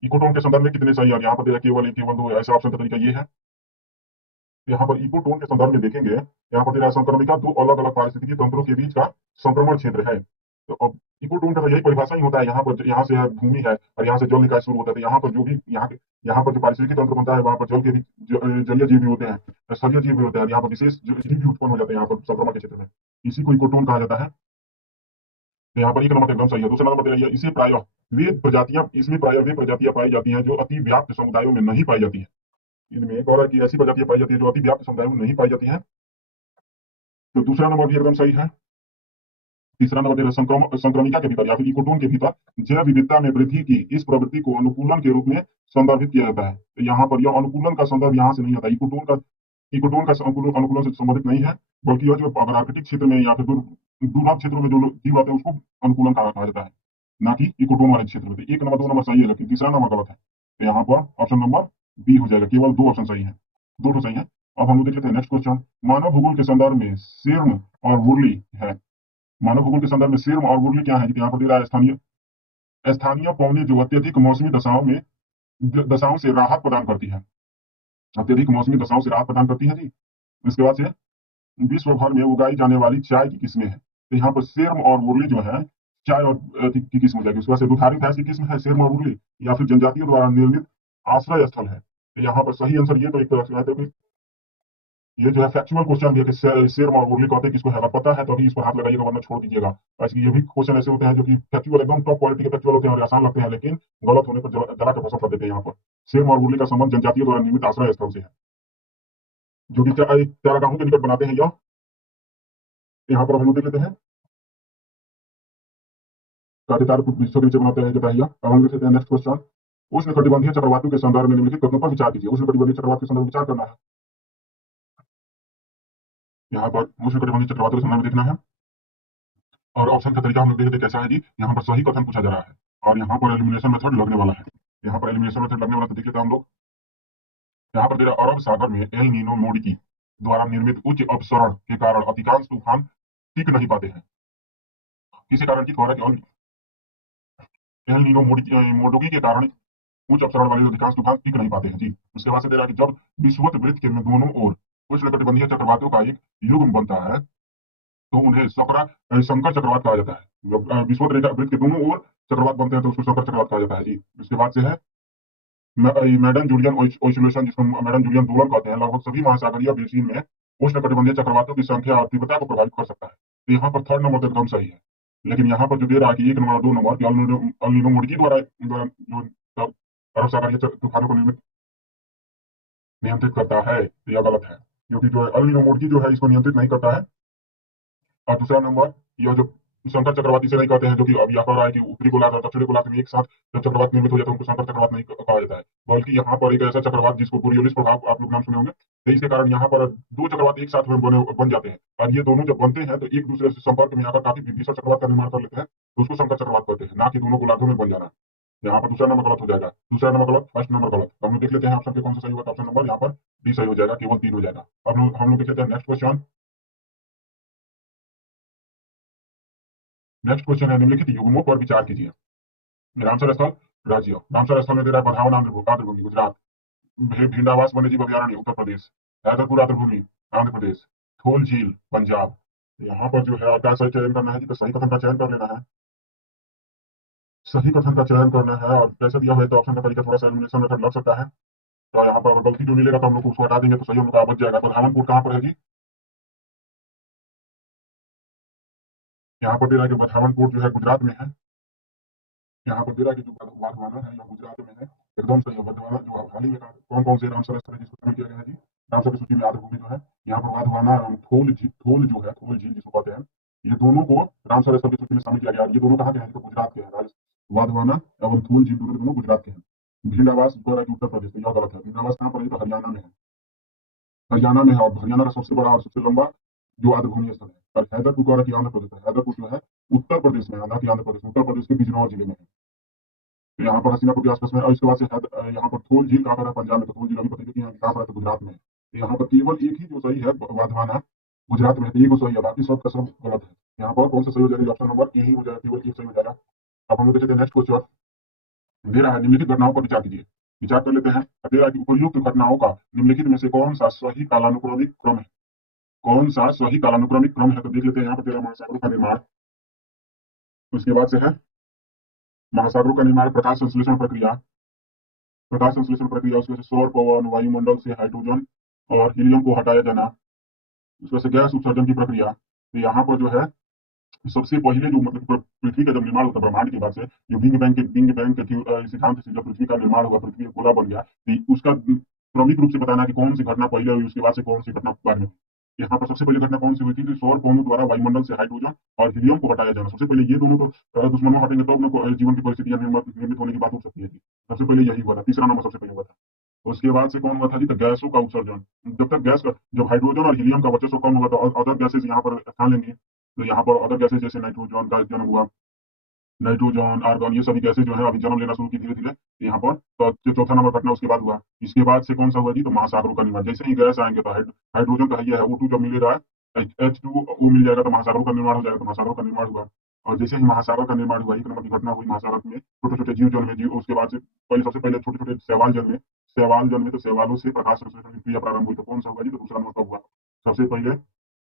इकोटोन के संदर्भ में कितने सही है, और यहाँ पर दे रहा है केवल एक, केवल दो, ऐसे ऑप्शन का तरीका ये है। यहाँ पर इकोटोन के संदर्भ में देखेंगे, यहाँ पर दे रहा है संक्रमिका दो अलग अलग पारिस्थितिकी तंत्रों के बीच का संक्रमण क्षेत्र है। तो अब इकोटोन का तो यही परिभाषा ही होता है, यहाँ पर यहाँ से है भूमि है और यहाँ से जल निकाय शुरू होता है। तो यहाँ पर जो भी यहाँ पर जो पारिस्थितिकी तंत्र बनता है वहाँ पर जल के भी जलीय जीव भी होते हैं, स्थलीय जीव भी होते हैं, यहाँ पर विशेष जीव भी उत्पन्न हो जाते हैं यहाँ पर संक्रमण के क्षेत्र में, इसी को इकोटोन कहा जाता है। तो यहाँ पर 1 नंबर एकदम सही है। दूसरा नंबर दे रही है इसे प्रायः वे प्रजातियां, इसमें प्रायः वे प्रजातियां पाई जाती हैं जो अति व्याप्त समुदायों में नहीं पाई जाती है। इनमें एक और है कि ऐसी प्रजातियां पाई जाती है जो अति व्याप्त समुदायों में नहीं पाई जाती है। तो दूसरा नंबर भी एकदम सही है। तीसरा नंबर दे रहा है संक्रमिका के भीतर या फिर इकोटोन के भीतर जैव विविधता में वृद्धि की इस प्रवृत्ति को अनुकूलन के रूप में संदर्भित किया जाता है। तो यहाँ पर यह अनुकूलन का संदर्भ यहाँ से नहीं आता, इकोटोन का अनुकूलन से संबंधित नहीं है, बल्कि यह जो अगर आर्कटिक क्षेत्र में या फिर दुर्लभ क्षेत्रों में जो जीव रहते हैं उसको अनुकूलन कहा जाता है, ना कि इकोटोन वाले क्षेत्र में। तो 1 नंबर 2 नंबर सही है, लेकिन तीसरा नंबर गलत है। तो यहाँ पर ऑप्शन नंबर बी हो जाएगा, केवल 2 ऑप्शन सही है, 2 तो सही है। अब हम लोग देख लेते हैं नेक्स्ट क्वेश्चन। मानव भूगोल के संदर्भ में सीर्म और वुरली है। मानव भूगोल के संदर्भ में सीर्म और वुरली क्या है, यहाँ पर दे रहा है स्थानीय स्थानीय पौने जो अत्यधिक मौसमी दशाओं से राहत प्रदान करती है, अत्यधिक मौसमी दशाओं से राहत प्रदान करती है जी। इसके बाद से विश्व भर में उगाई जाने वाली चाय की किस्में हैं। तो यहाँ पर सेर्म और मुरली जो है चाय और की किस्म हो जाएगी। उसके बाद से दुधारू भैंस की किस्म है सेर्म और मुरली, या फिर जनजातियों द्वारा निर्मित आश्रय स्थल है। तो यहाँ पर सही आंसर ये तो एक तरह से है कि ये जो है फैक्चुअल क्वेश्चन भी है कि सेर्म और मुरली कहते हैं किसको है, अगर पता है तो अभी इस पर हाथ लगाइएगा वरना छोड़ दीजिएगा। ऐसे ये भी क्वेश्चन ऐसे होते हैं जो कि फैक्चुअल एकदम टॉप क्वालिटी के फैक्चुअल होते हैं और आसान लगते हैं, लेकिन गलत होने पर जला के फंसा कर देते हैं। यहाँ पर सेर्म और मुरली का संबंध जनजातियों द्वारा निर्मित आश्रय स्थल से है, जो कि चारागाहों के निकट बनाते हैं। यह यहाँ पर हम लोग देख लेते हैं कांटेदार विश्व के नीचे बनाते हैं जताइया। अब हम लिखते हैं नेक्स्ट क्वेश्चन, उष्णकटिबंधीय चक्रवातों के संदर्भ में निम्नलिखित कथनों पर विचार कीजिए। उष्णकटिबंधीय चक्रवात के संदर्भ में विचार करना है। यहाँ पर उष्णकटिबंधीय चक्रवातों के संदर्भ में देखना है और ऑप्शन का तरीका हम लोग देखते कैसा है जी। यहाँ पर सही कथन पूछा जा रहा है और यहाँ पर एलिमिनेशन मेथड लगने वाला है। यहाँ पर एलिमिनेशन मेथड लगने वाला तो देख लेते हैं हम लोग। यहाँ पर दे रहा अरब सागर में एल नीनो मोड की द्वारा निर्मित उच्च अपसरण के कारण अधिकांश तूफान टिक नहीं पाते हैं। किसी कारण की खबर है कि एल नीनो मोडोगी के कारण उच्च अपसरण वाले अधिकांश तूफान टिक नहीं पाते हैं जी। उसके बाद से दे रहा है कि जब विषुवत वृत्त के में दोनों ओर उष्णकटिबंधीय चक्रवातों का एक युग्म बनता है तो उन्हें संकर चक्रवात कहा जाता है। जब विषुवत रेखा वृत्त के दोनों ओर चक्रवात बनते हैं तो उसको संकर चक्रवात कहा जाता है जी। उसके बाद से है मैडम जूलियन ओसिलेशन, जिसको मैडम जूलियन दोलन कहते हैं, लगभग सभी महासागरीय बेसिन में उष्णकटिबंधीय चक्रवातों की संख्या और तीव्रता को प्रभावित कर सकता है। तो यहाँ पर थर्ड नंबर तो एकदम सही है, लेकिन यहाँ पर जो दे रहा है कि 1 number 2 number El Nino mode की द्वारा जो अरब सागरीय तूफानों को नियंत्रित करता है, तो यह गलत है, क्योंकि जो अल नीनो मोड की जो है इसको नियंत्रित नहीं करता है। और दूसरा नंबर यह जो संकर चक्रवात इसे नहीं कहते हैं, जो कि अब यह कह रहा है कि उत्तरी गोलार्ध और दक्षिणी गोलार्ध में एक साथ जब चक्रवात निर्मित हो जाता है उनको संकर चक्रवात नहीं कहा जाता है, बल्कि यहाँ पर एक ऐसा चक्रवात जिसको बोरियोलिस प्रभाव आप लोग नाम सुने होंगे। तो इसके कारण यहाँ पर दो चक्रवात एक साथ बन जाते हैं और ये दोनों जब बनते हैं तो एक दूसरे से संपर्क में आकर काफी विभीषण चक्रवात का निर्माण कर लेते हैं, तो उसको संकर चक्रवात कहते हैं, ना कि दोनों गोलार्धों में बन जाना। यहाँ पर दूसरा नंबर गलत हो जाएगा, दूसरा नंबर गलत, फर्स्ट नंबर गलत। तो हम लोग देख लेते हैं ऑप्शन के कौन सा सही होगा। ऑप्शन नंबर यहाँ पर डी सही हो जाएगा, केवल 3 हो जाएगा। अब हम लोग देख लेते हैं नेक्स्ट क्वेश्चन। नेक्स्ट क्वेश्चन है निम्नलिखित युग्मों पर विचार कीजिए। रामसर स्थल राज्य, रामसर स्थल में दे रहा है बधावन आर्द्रभूमि गुजरात, भिंडावास वन्यजीव अभयारण्य उत्तर प्रदेश, हैदरपुर आर्द्रभूमि आंध्र प्रदेश, थोल झील पंजाब। यहाँ पर जो है क्या सही चयन करना है जी, तो सही कथन का चयन कर लेना है, सही कथन का चयन करना है। और जैसे भी है तो ऑप्शन का तरीका थोड़ा सा एलिमिनेशन मेथड लग सकता है, तो यहाँ पर अगर गलती जो मिलेगा तो हम लोग उसको हटा देंगे तो सही हम लोग का बच जाएगा। बधावनपुर कहाँ पर है जी, यहाँ पर दे रहा है कि बधावनपुर जो है गुजरात में है। यहाँ पर दे रहा है कि जो वाधवाना है या गुजरात में है, एकदम सही है। वाधवाना जो हाल ही में कौन कौन से रामसर स्थल है जिसको शामिल किया गया है जी, रामसर की सूची में आर्द्रभूमि जो है यहाँ पर वाधवाना एवं थोल जो है थोल झील जिसको कहते हैं, ये दोनों को रामसर स्थल की सूची में शामिल किया गया। ये दोनों कहाँ के हैं, तो गुजरात के हैं। वाधवाना एवं थोल झील दोनों गुजरात के हैं। भिंड आवास उत्तर प्रदेश, तो यह गलत है। भिंड आवास कहाँ पर है, तो हरियाणा में है, हरियाणा में है और हरियाणा का सबसे बड़ा और सबसे लंबा जो आर्द्रभूमि स्थल है। और हैदरपुर कह रहा कि आंध्र प्रदेश है, हैदरपुर जो है उत्तर प्रदेश में है, ना कि आंध्र प्रदेश, उत्तर प्रदेश के बिजनौर जिले में है। तो यहाँ पर हसीनापुर के आसपास में। और इसके बाद से यहाँ पर थोल झील कहाँ पर है, पंजाब में। तो थोल झील अभी पता नहीं कहाँ पर है, तो गुजरात में है। तो यहाँ पर केवल एक ही जो सही है वाधवाना गुजरात में है, तो ये सही है, बाकी सब का सब गलत है। यहाँ पर कौन सा सही हो जाएगा, ऑप्शन नंबर ए ही हो जाएगा, केवल एक सही हो जाएगा। अब हम लोग देखते हैं नेक्स्ट क्वेश्चन। दे रहा है निम्नलिखित घटनाओं पर विचार कीजिए, विचार कर लेते हैं। दे रहा है कि उपयुक्त घटनाओं का निम्नलिखित में से कौन सा सही कालानुक्रमिक क्रम है, कौन सा सही कालानुक्रमिक क्रम है, तो देख लेते हैं। यहाँ पर दे रहा है महासागरों का निर्माण, उसके बाद से है महासागरों का निर्माण, प्रकाश संश्लेषण प्रक्रिया, प्रकाश संश्लेषण प्रक्रिया, उसके बाद सौर पवन वायुमंडल से हाइड्रोजन और हीलियम को हटाया जाना, उसके बाद से गैस उत्सर्जन की प्रक्रिया। तो यहाँ पर जो है सबसे पहले जो मतलब पृथ्वी का जब निर्माण होता है ब्रह्मांड के बाद से, जो बिग बैंग के सिद्धांत से जब पृथ्वी का निर्माण हुआ, पृथ्वी गोला बन गया, तो उसका क्रमिक रूप से बताना कि कौन सी घटना पहले हुई, उसके बाद से कौन सी घटना बाद में। यहाँ पर सबसे पहले घटना कौन सी हुई थी, सौर पवनों द्वारा वायुमंडल से हाइड्रोजन और हीलियम को हटाया जाना। सबसे पहले ये दोनों तो दुश्मनों हटेंगे तब न जीवन की परिस्थितियां निर्मित होने की बात हो सकती है जी। सबसे पहले यही हुआ था, तीसरा नंबर सबसे पहले हुआ था। उसके बाद से कौन हुआ था जी, तो गैसों का उत्सर्जन। जब तक गैस का जब हाइड्रोजन और हीलियम का वर्चस्व कम होगा तो अदर गैसेज यहाँ पर स्थान लेंगे। तो यहाँ पर अदर गैसेज जैसे नाइट्रोजन का जन्म हुआ, नाइट्रोजन आर्गन ये सभी गैसेज जो है अभी जन्म लेना शुरू की धीरे धीरे यहाँ पर। तो जो चौथा नंबर घटना उसके बाद हुआ। इसके बाद से कौन सा हुआ जी, तो महासागरों का निर्माण। जैसे ही गैस आएंगे तो हाइड्रोजन का ये है O2 जब मिलेगा, H2O मिल जाएगा तो महासागरों का निर्माण हो जाएगा, तो महासागरों का निर्माण हुआ। और जैसे ही महासागर का निर्माण हुआ, एक नंबर की घटना हुई, महासागर में छोटे छोटे जीव जन्मे। जीव उसके बाद से पहले सबसे पहले छोटे छोटे शैवाल जन्मे, शैवाल जन्मे तो शैवालों से प्रकाश संश्लेषण की क्रिया प्रारंभ हुई। तो कौन सा हुआ जी, तो दूसरा नंबर कब हुआ, सबसे पहले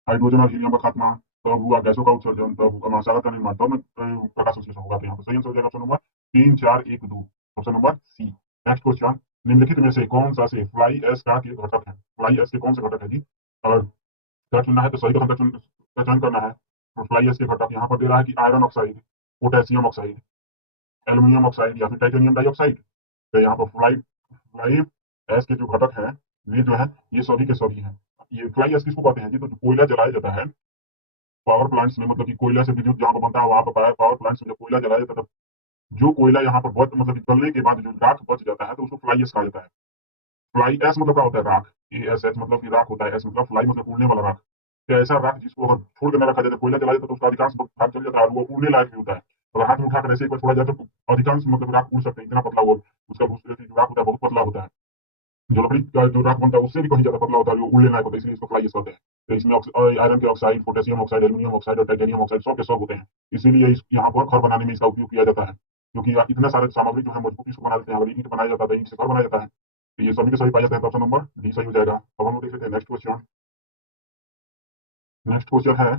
हाइड्रोजन और हीलियम का खात्मा, तब हुआ गैसों का उत्सर्जन, तब महासागर का निर्माण, तब प्रकाश संश्लेषण होगा। तो यहाँ पर सही आंसर हो जाएगा option number 3 4 1 2, option number C. Next question, निम्नलिखित में से कौन सा से फ्लाई एश का के घटक है, फ्लाई एश के कौन से घटक है जी। और क्या चुनना है, तो सही कथन का चयन करना है। तो फ्लाई एश के घटक यहाँ पर दे रहा है कि iron oxide, potassium oxide, aluminium oxide या फिर टाइटेनियम डाइऑक्साइड। तो यहाँ पर फ्लाई फ्लाई एश के जो घटक है वे जो है ये सभी के सभी हैं। ये फ्लाई एश किसको कहते हैं जी, तो जो कोयला जलाया जाता है पावर प्लांट्स में मतलब कि कोयला से विद्युत जहाँ पर बनता है वहां पर पावर प्लांट्स में जब कोयला जलाया जाता है, जो कोयला यहाँ पर बच मतलब कि जलने के बाद जो राख बच जाता है तो उसको फ्लाई एश कहा जाता है। फ्लाई एश मतलब क्या होता है? राख। ए एस एच मतलब कि राख होता है, एस मतलब फ्लाई मतलब उड़ने वाला राख। तो ऐसा राख जिसको अगर छोड़ के न रखा जाए तो कोयला जलाया जाए तो उसका अधिकांश भाग चल जाता है और वो उड़ने लायक भी होता है। अगर हाथ में उठाकर ऐसे एक बार छोड़ा जाए तो अधिकांश मतलब राख उड़ सकते हैं, इतना पतला वो उसका जो राख होता है बहुत पतला होता है। जो लकड़ी का जो राख बनता है उससे भी कहीं ज्यादा पतला होता है, जो उड़ने लायक होता है, इसलिए इसको फ्लाई कहते हैं। तो इसमें आयरन के oxide, potassium oxide, aluminium oxide और टाइटेनियम ऑक्साइड सब के सब होते हैं। इसीलिए यहाँ पर घर बनाने में इसका उपयोग किया जाता है, क्योंकि इतना सारे सामग्री जो है मजबूती से बना देते हैं। अगर ईंट बनाया जाता है, ईंट से घर बनाया जाता है, तो ये सभी के सभी पाए जाते हैं। तो ऑप्शन नंबर डी सही हो जाएगा। अब हम लोग देख लेते हैं नेक्स्ट क्वेश्चन। नेक्स्ट क्वेश्चन है,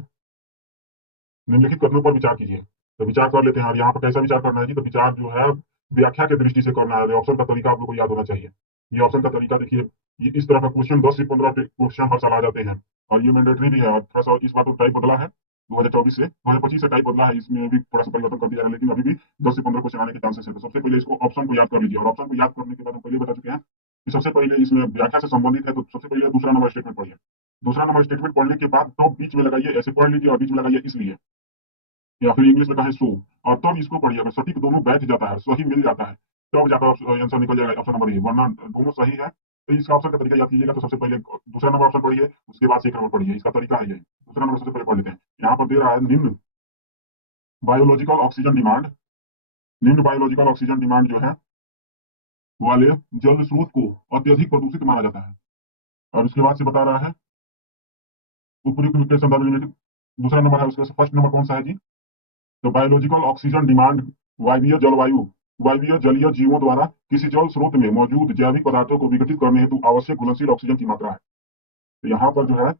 निम्नलिखित कथनों पर विचार कीजिए। तो विचार कर लेते हैं, और यहाँ पर कैसा विचार करना है जी? तो विचार जो है व्याख्या के दृष्टि से करना है। ऑप्शन का तरीका आप लोग को याद होना चाहिए। ये ऑप्शन का तरीका देखिए, ये इस तरह का क्वेश्चन 10 से 15 क्वेश्चन हर साल आ जाते हैं, और ये मैंडेटरी भी है। और थोड़ा सा इस बार तो टाइप बदला है, 2024 से 2025 से टाइप बदला है, इसमें भी थोड़ा सा परिवर्तन कर दिया है, लेकिन अभी भी 10 से 15 क्वेश्चन आने के चांसेस है। तो सबसे पहले इसको ऑप्शन को याद कर लीजिए, और ऑप्शन को याद करने के बाद हम पहले बता चुके हैं कि सबसे पहले इसमें व्याख्या से संबंधित है, तो सबसे पहले दूसरा नंबर स्टेटमेंट पढ़िए। दूसरा नंबर स्टेटमेंट पढ़ने के बाद तो बीच में लगाइए, ऐसे पढ़ लीजिए और बीच में लगाइए इसलिए, या फिर इंग्लिश में कहें सो, और तब इसको पढ़िए। अगर सटीक दोनों बैठ जाता है, सही मिल जाता है, तब जाकर आंसर निकल जाएगा ऑप्शन नंबर ए, वरना दोनों सही है। तो इसका ऑप्शन का तरीका याद कीजिएगा। तो सबसे पहले दूसरा नंबर ऑप्शन पढ़िए, उसके बाद से एक नंबर पढ़िए। इसका तरीका है ये। दूसरा नंबर सबसे पहले पढ़ लेते हैं। यहाँ पर दे रहा है निम्न बायोलॉजिकल ऑक्सीजन डिमांड, निम्न बायोलॉजिकल ऑक्सीजन डिमांड जो है वाले जल स्रोत को अत्यधिक प्रदूषित माना जाता है। और उसके बाद से बता रहा है उपयुक्त के संदर्भ में दूसरा नंबर है, उसके फर्स्ट नंबर कौन सा है जी? तो बायोलॉजिकल ऑक्सीजन डिमांड वायवीय जलवायु, वायवीय जलीय जीवों द्वारा किसी जल स्रोत में मौजूद जैविक पदार्थों को विघटित करने हेतु आवश्यक घुलनशील ऑक्सीजन की मात्रा है। तो यहाँ पर जो है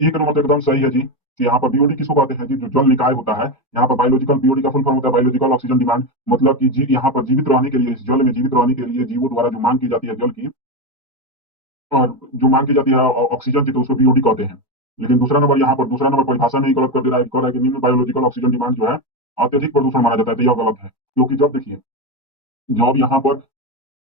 एक नंबर तो एकदम सही है जी, कि यहाँ पर बीओडी किसको कहते हैं जी? जो जल निकाय होता है। यहाँ पर बायोलॉजिकल, बीओडी का फुल फॉर्म होता है बायोलॉजिकल ऑक्सीजन डिमांड, मतलब कि जी यहाँ पर जीवित रहने के लिए, इस जल में जीवित रहने के लिए जीवों द्वारा जो मांग की जाती है जल की, और जो मांग की जाती है ऑक्सीजन की, तो उसको बीओडी कहते हैं। लेकिन दूसरा नंबर यहाँ पर दूसरा नंबर परिभाषा में ही गलत कर दे रहा है, कह रहा है कि निम्न बायोलॉजिकल ऑक्सीजन डिमांड जो है अत्यधिक प्रदूषण माना जाता है। तो यह गलत है, क्योंकि जब देखिए, जब यहाँ पर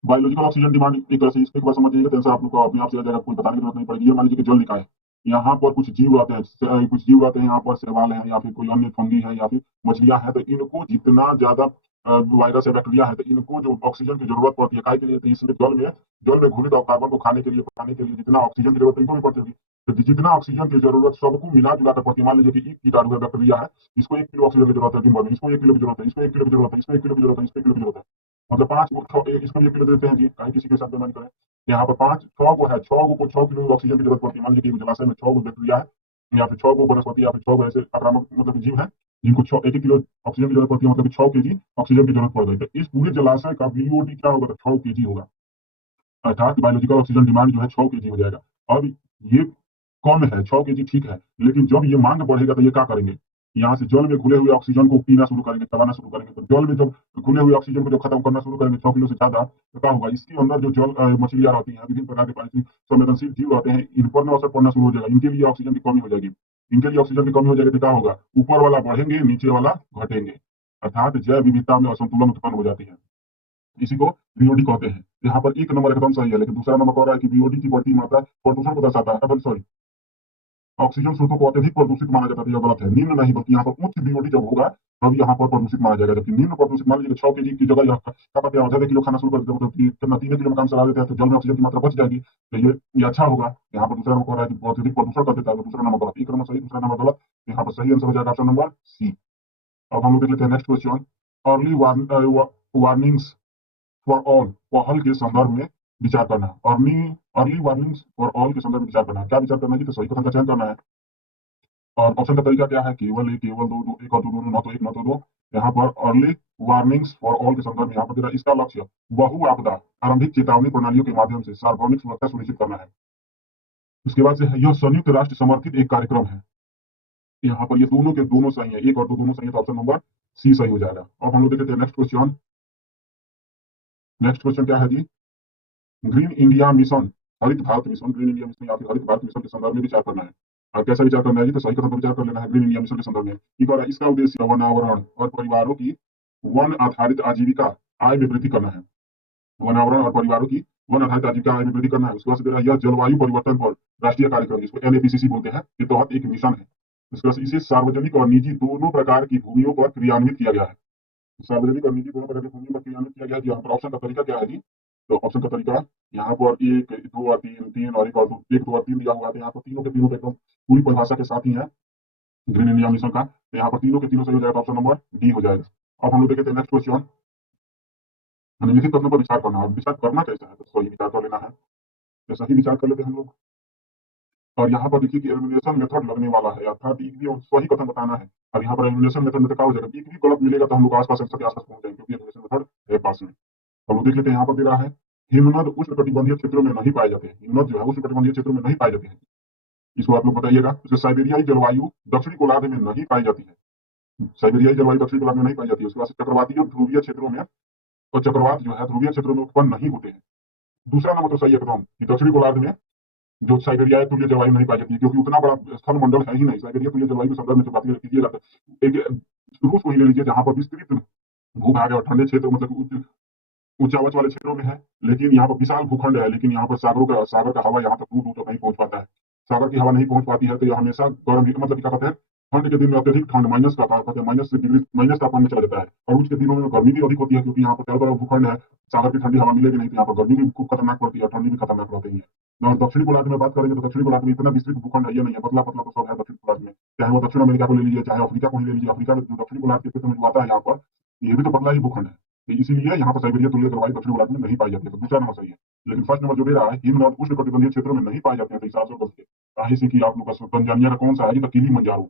बायोलॉजिकल ऑक्सीजन डिमांड एक तरह से इसको एक बार समझिएगा, तो आंसर आप लोग को अपने आप से आ जाएगा, कोई बताने की जरूरत नहीं पड़ेगी। ये मान लीजिए कि जल निकाय है, यहाँ पर कुछ जीव रहते हैं, कुछ जीव रहते हैं यहाँ पर, शैवाल है या फिर कोई अन्य फंगी है या फिर मछलियां हैं। तो इनको जितना ज्यादा वायरस या बैक्टीरिया है, तो इनको जो ऑक्सीजन की जरूरत पड़ती है काय के लिए, तो इसमें जल में घुलित कार्बन को खाने के लिए जितना ऑक्सीजन की जरूरत है, इनको भी पड़ती होगी। तो जितना ऑक्सीजन की जरूरत सबको मिला जुला कर पड़ती है। मान लीजिए कि एक कीटाणु है, बैक्टीरिया है, इसको 1 किलो ऑक्सीजन की जरूरत है दिन भर में, इसको 1 किलो की जरूरत है, इसको 1 किलो की जरूरत है, इसको 1 किलो की जरूरत है, इसको 1 किलो की जरूरत है, मतलब इसको 1 किलो देते हैं जी, कहीं किसी के साथ बेईमानी करें। यहाँ पर 6 को है, 6 किलो ऑक्सीजन की जरूरत पड़ती है। मान लीजिए कि जलाशय में 6 बैक्टीरिया है, या फिर 6 वनस्पति, या फिर 6 ऐसे आक्रामक मतलब जीव है, जिनको 1 किलो ऑक्सीजन की जरूरत पड़ती है, मतलब 6 केजी ऑक्सीजन की जरूरत पड़ गई। तो इस पूरे जलाशय का बीओडी क्या होगा? तो 6 केजी होगा, अर्थात बायोलॉजिकल ऑक्सीजन डिमांड जो है 6 केजी हो जाएगा। अब ये कम है, 6 केजी ठीक है, लेकिन जब ये मांग बढ़ेगा तो ये क्या करेंगे? यहाँ से जल में घुले हुए ऑक्सीजन को पीना शुरू करेंगे, चबाना शुरू करेंगे। तो जल में जब घुले हुए ऑक्सीजन को जब खत्म करना शुरू करेंगे 6 किलो से ज्यादा, तो क्या होगा? इसके अंदर जो मछलियां रहती हैं, विभिन्न प्रकार के पानी संवेदनशील जीव रहते हैं, इन पर असर पड़ना शुरू हो जाएगा। इनके लिए ऑक्सीजन की कमी हो जाएगी। इनके लिए ऑक्सीजन की कमी हो जाएगी तो क्या होगा? ऊपर वाला बढ़ेंगे, नीचे वाला घटेंगे, अर्थात जैव विविधता में असंतुलन उत्पन्न हो जाती है। इसी को बीओडी कहते हैं। यहाँ पर एक नंबर एकदम सही है, लेकिन दूसरा नंबर कह रहा है कि बीओडी की बढ़ती मात्रा प्रदूषण को दर्शाता है। सॉरी, ऑक्सीजन स्रोतों को अत्यधिक प्रदूषित माना जाता है, यह गलत है। निम्न नहीं, बल्कि यहाँ पर उच्च बीओडी जब होगा तब यहाँ पर प्रदूषित माना जाएगा। जबकि निम्न प्रदूषित, मान लीजिए 6 केजी की जगह क्या कहते हैं, आधा किलो खाना शुरू कर देते हैं, मतलब कि कितना 3 किलो में काम चला देते हैं, तो जल में ऑक्सीजन की मात्रा बच जाएगी। तो ये अच्छा होगा। यहाँ पर दूसरा नंबर कह रहा है कि अत्यधिक प्रदूषण कर देता है, तो दूसरा नंबर गलत। एक नंबर सही, दूसरा नंबर गलत। यहाँ पर सही आंसर हो जाएगा ऑप्शन नंबर सी। अब हम लोग देख लेते हैं next question. Early warnings for all, पहल के संदर्भ में विचार करना है। अर्ली वार्निंग्स फॉर ऑल के संदर्भ में विचार करना है। क्या विचार करना है जी? तो सही कथन का चयन करना है। और ऑप्शन का तरीका क्या है? केवल एक, केवल दो, दो एक और दो, दोनों, ना तो एक ना तो दो। यहाँ पर अर्ली वार्निंग्स फॉर ऑल के संदर्भ में यहाँ पर इसका लक्ष्य बहु आपदा आरंभिक चेतावनी प्रणालियों के माध्यम से सार्वभौमिक सुरक्षा सुनिश्चित करना है। उसके बाद से है, यह संयुक्त राष्ट्र समर्थित एक कार्यक्रम है। यहाँ पर ये दोनों के दोनों सही है, एक और दो दोनों सही है, तो ऑप्शन नंबर सी सही हो जाएगा। अब हम लोग देखते हैं नेक्स्ट क्वेश्चन। नेक्स्ट क्वेश्चन क्या है जी? ग्रीन इंडिया मिशन, हरित Bharat mission, green India mission या फिर हरित भारत मिशन के संदर्भ में विचार करना है। और कैसा विचार करना है जी? तो सही कथन पर विचार कर लेना है। ग्रीन इंडिया मिशन के संदर्भ में इसका उद्देश्य वनावरण और परिवारों की वन आधारित आजीविका आय में वृद्धि करना है। वनावरण और परिवारों की वन आधारित आजीविका आय में वृद्धि करना है। उसके बाद से दे रहा है यह जलवायु परिवर्तन पर राष्ट्रीय कार्यक्रम, जिसको एनएपीसीसी बोलते हैं, के तहत एक मिशन है। उसके बाद इसे सार्वजनिक और निजी दोनों प्रकार की भूमियों पर क्रियान्वित किया गया है। सार्वजनिक और निजी दोनों प्रकार की भूमियों पर क्रियान्वित किया गया है। यहाँ पर ऑप्शन का तरीका क्या है जी? तो ऑप्शन का तरीका यहाँ पर एक, दो और तीन, तीन और एक और दो, एक, दो और तीन दिया हुआ है। यहाँ पर तीनों के तीनों एकदम पूरी परिभाषा के साथ ही है ग्रीन इंडिया मिशन का। तो यहाँ पर तीनों के तीनों सही हो जाएगा, ऑप्शन नंबर डी हो जाएगा। अब हम लोग देखें नेक्स्ट क्वेश्चन। निम्नलिखित कथनों पर विचार करना है। विचार करना कैसा है? तो सही विचार कर लेना है। तो सही विचार कर लेते हैं हम लोग। और यहाँ पर देखिए कि एलिमिनेशन मेथड लगने वाला है, अर्थात एक भी और सही कथन बताना है। अब यहाँ पर एलिमिनेशन मेथड में तो क्या हो जाएगा, एक भी गलत मिलेगा तो हम लोग आसपास आंसर के आसपास पहुंच जाएंगे, क्योंकि एलिमिनेशन मेथड है पास में। हम लोग देख लेते हैं, यहाँ पर दे रहा है हिमनद उष्णकटिबंधीय क्षेत्रों में नहीं पाए जाते हैं। हिमनद जो है उष्णकटिबंधीय क्षेत्रों में नहीं पाए जाते हैं, इसको आप लोग बताइएगा। उसके साइबेरियाई जलवायु दक्षिणी गोलार्ध में नहीं पाई जाती है। साइबेरियाई जलवायु दक्षिणी गोलार्ध में नहीं पाई जाती है। उसके बाद चक्रवाती ध्रुवीय क्षेत्रों में, और चक्रवात जो है ध्रुवीय क्षेत्रों में उत्पन्न नहीं होते हैं। दूसरा नंबर तो सही है एकदम कि दक्षिणी गोलार्ध में जो साइबेरिया तुल्य जलवायु नहीं पाई जाती है, क्योंकि उतना बड़ा स्थल मंडल है ही नहीं। साइबेरिया तुल्य जलवायु के संदर्भ में तो बात कीजिएगा तो एक रूस को ही ले लीजिए, जहां पर विस्तृत भूभाग है और ठंडे क्षेत्र, मतलब ऊंचावच वाले क्षेत्रों में है, लेकिन यहाँ पर विशाल भूखंड है, लेकिन यहाँ पर सागर का हवा यहाँ तक दूर दूर तक नहीं पहुंच पाता है। सागर की हवा नहीं पहुंच पाती है, तो यह हमेशा गर्म, मतलब क्या कहते हैं, ठंड के दिन में अत्यधिक ठंड, माइनस का कहते हैं, माइनस तापमान में चला जाता है। और उसके दिनों में गर्मी भी अधिक होती है, क्योंकि यहाँ पर चारों तरफ भूखंड है, सागर की ठंडी हवा मिलेगी नहीं, तो यहाँ पर गर्मी भी खूब खतरनाक पड़ती है और ठंडी भी खतरनाक रहती है। और दक्षिणी गोलार्ध में बात करेंगे तो दक्षिणी गोलार्ध में इतना विस्तृत भूखंड है ये नहीं है, पतला पतला तो सब है दक्षिण गोलार्ध में। चाहे वो दक्षिण अमेरिका को ले लीजिए, चाहे अफ्रीका को ही ले लीजिए, अफ्रीका में जो दक्षिणी गोलार्ध के क्षेत्र में जो आता है यहाँ पर, ये भी तो पतला ही भूखंड है। तो इसीलिए यहाँ पर साइबेरिया तुल्य जलवायु दक्षिण गोलार्ध में नहीं पाई जाती है। तो दूसरा नंबर सही है। लेकिन फर्स्ट नंबर जो दे रहा है हिम और उष्ण कटिबंधीय क्षेत्रों में नहीं पाए जाते हैं, तो हिसाब से बदलिए। काहे से कि आप लोग का तंजानिया का कौन सा है, ये तो किलिमंजारो।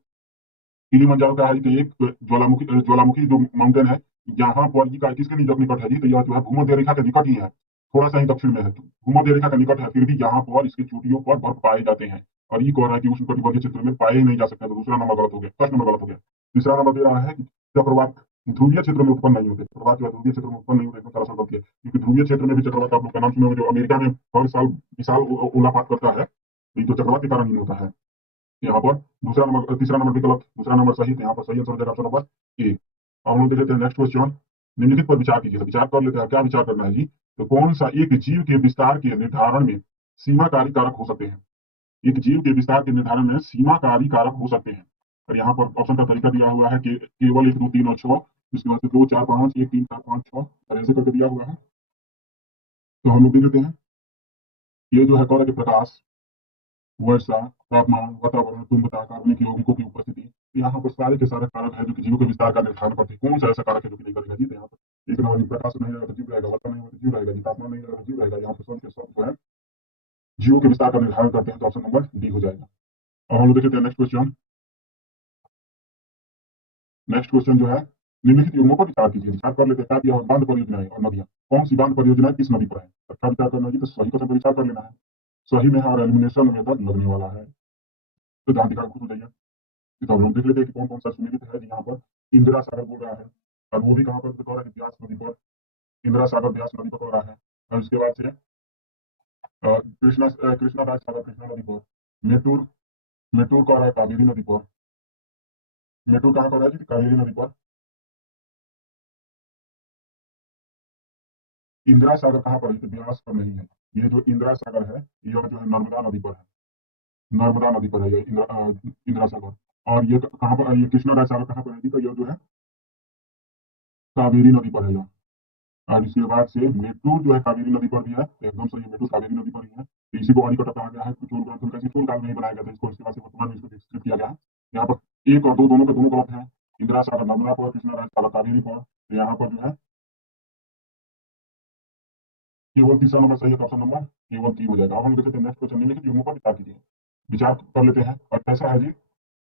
किलिमंजारो का है कि एक ज्वालामुखी जो माउंटेन है, यहाँ पर ये किसके निकट है जी? तो यह जो है भूमध्य रेखा के निकट ही है, थोड़ा सा ही दक्षिण में है, भूमध्य रेखा का निकट है, फिर भी यहाँ पर इसकी चोटियों पर बर्फ पाए जाते हैं। और ये कह रहा है कि उष्ण कटिबंधीय क्षेत्र में पाए ही नहीं जा सकते। तो दूसरा नंबर गलत हो गया, फर्स्ट नंबर गलत हो गया। तीसरा नंबर दे रहा है कि चक्रवात ध्रुवीय क्षेत्र में उत्पन्न नहीं होते। चक्रवात जो है ध्रुवीय क्षेत्र में उत्पन्न नहीं होते, इसमें सरासर गलती है, क्योंकि ध्रुवीय क्षेत्र में भी चक्रवात आप लोग का नाम सुने होंगे, जो अमेरिका में हर साल विशाल ओलापात करता है, ये तो चक्रवात के कारण ही होता है। यहाँ पर दूसरा नंबर, तीसरा नंबर भी गलत, दूसरा नंबर सही, तो यहाँ पर सही आंसर हो जाएगा ऑप्शन नंबर ए। अब हम लोग देख लेते हैं नेक्स्ट क्वेश्चन। निम्नलिखित पर विचार कीजिए। विचार कर लेते हैं, क्या विचार करना है जी? तो कौन सा एक जीव के विस्तार के निर्धारण में सीमाकारी कारक हो सकते हैं? एक जीव के विस्तार के निर्धारण में सीमाकारी कारक हो सकते हैं। और यहाँ पर ऑप्शन का तरीका दिया हुआ है कि केवल 1, 2, 3 और 6, उसके बाद से 2, 4, 5, 1, 3, 4, 5, 6 और ऐसे करके दिया हुआ है। तो हम लोग देख लेते हैं। ये जो है कौन है कि प्रकाश, वर्षा, तापमान, वातावरण, तुंबता, कार्बनिक यौगिकों की उपस्थिति, यहाँ पर सारे के सारे कारक है जो कि जीवों के विस्तार का निर्धारण करते हैं। कौन सा ऐसा कारक है जो कि नहीं करेगा जी? तो यहाँ पर एक नंबर प्रकाश नहीं रहेगा तो जीव रहेगा, वर्षा नहीं होगा तो जीव रहेगा, तापमान नहीं रहेगा तो जीव रहेगा। यहाँ पर सब के सब जो है जीवों के विस्तार का निर्धारण करते हैं, तो ऑप्शन नंबर डी हो जाएगा। और हम लोग देखते हैं नेक्स्ट क्वेश्चन। नेक्स्ट क्वेश्चन जो है, निम्नलिखित युग्मों पर विचार कीजिए। विचार कर लेते हैं, क्या दिया है? बांध परियोजनाएं और नदियां। कौन सी बांध परियोजनाएं किस नदी पर है? अच्छा विचार करना है जी, तो सही क्वेश्चन पर विचार कर लेना है। सही में है और एलिमिनेशन मेथड लगने वाला है, तो ध्यान दिखा खुश हो जाइए। तो हम लोग देख लेते हैं कि कौन कौन सा सुमेलित है। यहाँ पर इंदिरा सागर बोल रहा है, और वो भी कहाँ पर बता रहा है? ब्यास नदी पर, इंदिरा सागर ब्यास नदी पर रहा है। और उसके बाद से कृष्णा राज सागर कृष्णा नदी पर, मेटूर मेटूर कह रहा है कावेरी नदी पर। मेटूर कहाँ पर है जी? कावेरी नदी पर। इंदिरा सागर कहाँ पर है? तो ब्यास पर नहीं है। ये जो इंदिरा सागर है, यह जो है नर्मदा नदी पर है, नर्मदा नदी पर है ये इंदिरा सागर। और ये कहाँ पर? ये कृष्णा राज सागर कहाँ पर है जी? तो यह जो है कावेरी नदी पर है यह। और इसके बाद से मेट्रो जो है कावेरी नदी पर भी है, तो एकदम सही, मेट्रो कावेरी नदी पर ही है। तो इसी को अणिकटा कहा गया है। चोल ग्रंथन का चोल काल में ही बनाया गया था इसको, इसके बाद से वर्तमान में इसको विकसित किया गया है। यहाँ पर एक और दो, दोनों के दोनों गलत है। इंदिरा सागर नर्मदा पर, कृष्णा राज सागर कावेरी पर। तो यहाँ पर जो है केवल तीसरा नंबर सही है, तो ऑप्शन नंबर केवल 3 हो जाएगा। अब हम देखते हैं नेक्स्ट क्वेश्चन। निम्नलिखित युग्मों पर विचार कीजिए। विचार कर लेते हैं, और कैसा है जी?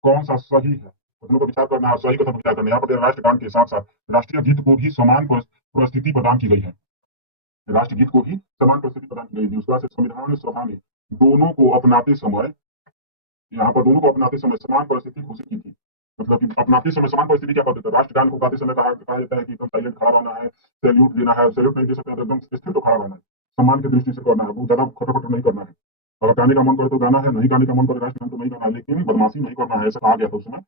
कौन सा सही है? कथनों पर विचार करना है, सही कथन पर विचार करना है। यहाँ पर राष्ट्रगान के साथ साथ राष्ट्रीय गीत को भी समान परिस्थिति प्रदान की गई है। राष्ट्रगीत को भी समान परिस्थिति प्रदान की गई थी। उसके बाद से संविधान सभा ने दोनों को अपनाते समय, यहाँ पर दोनों को अपनाते समय समान परिस्थिति घोषित की थी। मतलब कि अपनाते समय समान परिस्थिति क्या करते थे? राष्ट्रगान को गाते समय कहा जाता है कि एकदम साइलेंट खड़ा रहना है, सैल्यूट देना है, सैल्यूट नहीं दे सकते तो एकदम स्थिर तो खड़ा रहना है, सम्मान की दृष्टि से करना है, वो ज्यादा खटपट नहीं करना है। अगर गाने का मन करे तो गाना है, नहीं गाने का मन करे राष्ट्रगान तो नहीं गाना है, लेकिन बदमाशी नहीं करना है, ऐसा कहा गया था उस समय।